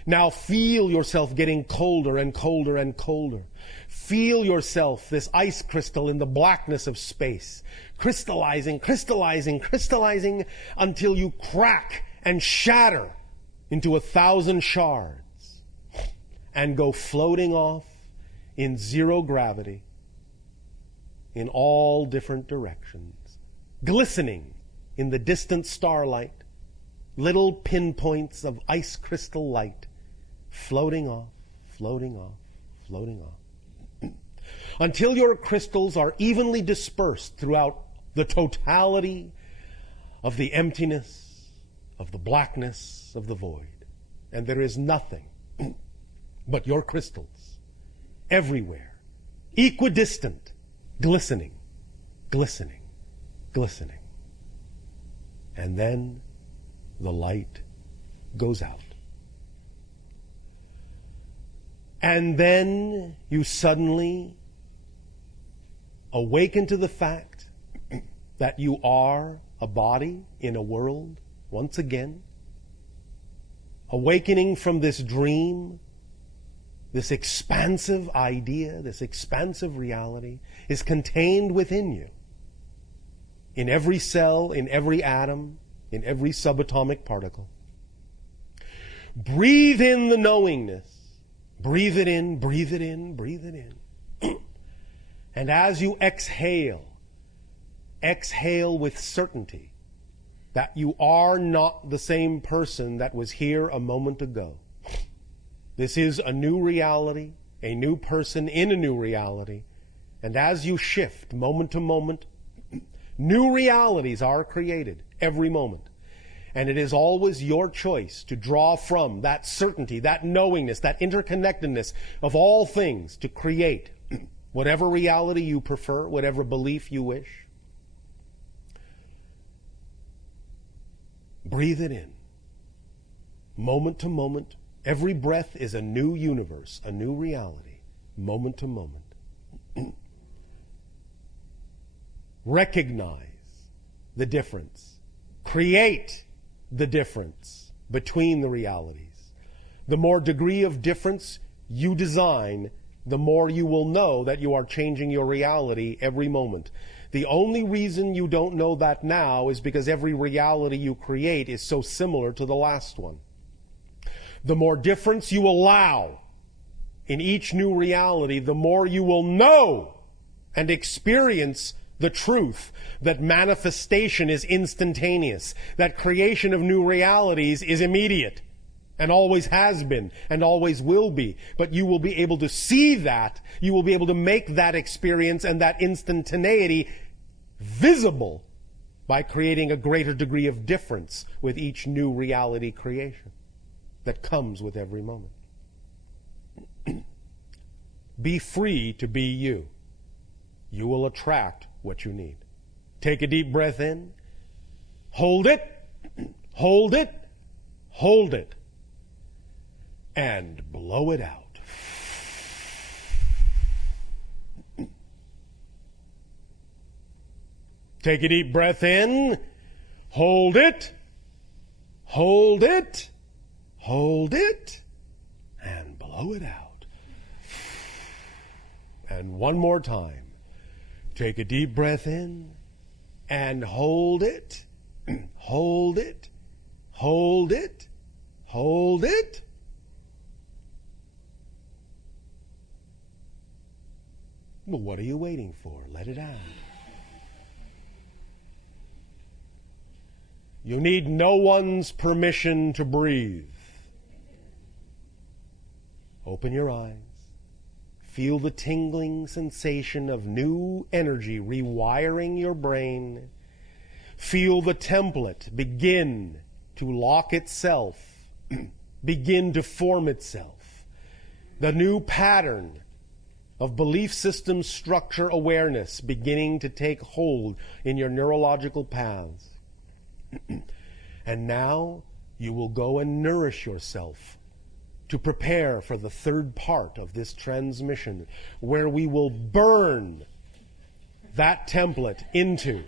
Now feel yourself getting colder and colder and colder. Feel yourself, this ice crystal in the blackness of space, crystallizing, crystallizing, crystallizing until you crack and shatter into 1,000 shards and go floating off in zero gravity in all different directions, glistening in the distant starlight, little pinpoints of ice crystal light floating off, floating off, floating off, until your crystals are evenly dispersed throughout the totality of the emptiness, of the blackness, of the void. And there is nothing but your crystals everywhere, equidistant, glistening, glistening, glistening. And then the light goes out. And then you suddenly awaken to the fact that you are a body in a world once again. Awakening from this dream, this expansive idea, this expansive reality is contained within you. In every cell, in every atom, in every subatomic particle. Breathe in the knowingness. Breathe it in, breathe it in, breathe it in. And as you exhale, exhale with certainty that you are not the same person that was here a moment ago. This is a new reality, a new person in a new reality. And as you shift moment to moment, new realities are created every moment. And it is always your choice to draw from that certainty, that knowingness, that interconnectedness of all things to create whatever reality you prefer, whatever belief you wish. Breathe it in. Moment to moment, every breath is a new universe, a new reality, moment to moment. Recognize the difference. Create the difference between the realities. The more degree of difference you design, the more you will know that you are changing your reality every moment. The only reason you don't know that now is because every reality you create is so similar to the last one. The more difference you allow in each new reality, the more you will know and experience the truth that manifestation is instantaneous, that creation of new realities is immediate, and always has been, and always will be. But you will be able to see that, you will be able to make that experience and that instantaneity visible by creating a greater degree of difference with each new reality creation that comes with every moment. Be free to be you. You will attract what you need. Take a deep breath in. Hold it. Hold it. Hold it. And blow it out. Take a deep breath in. Hold it. Hold it. Hold it. And blow it out. And one more time. Take a deep breath in. and hold it, hold it, hold it, hold it. Well, what are you waiting for? Let it out. You need no one's permission to breathe. Open your eyes. Feel the tingling sensation of new energy rewiring your brain. Feel the template begin to lock itself, begin to form itself. The new pattern of belief system structure awareness beginning to take hold in your neurological paths. And now you will go and nourish yourself to prepare for the third part of this transmission, where we will burn that template into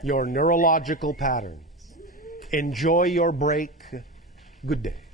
your neurological patterns. Enjoy your break. Good day.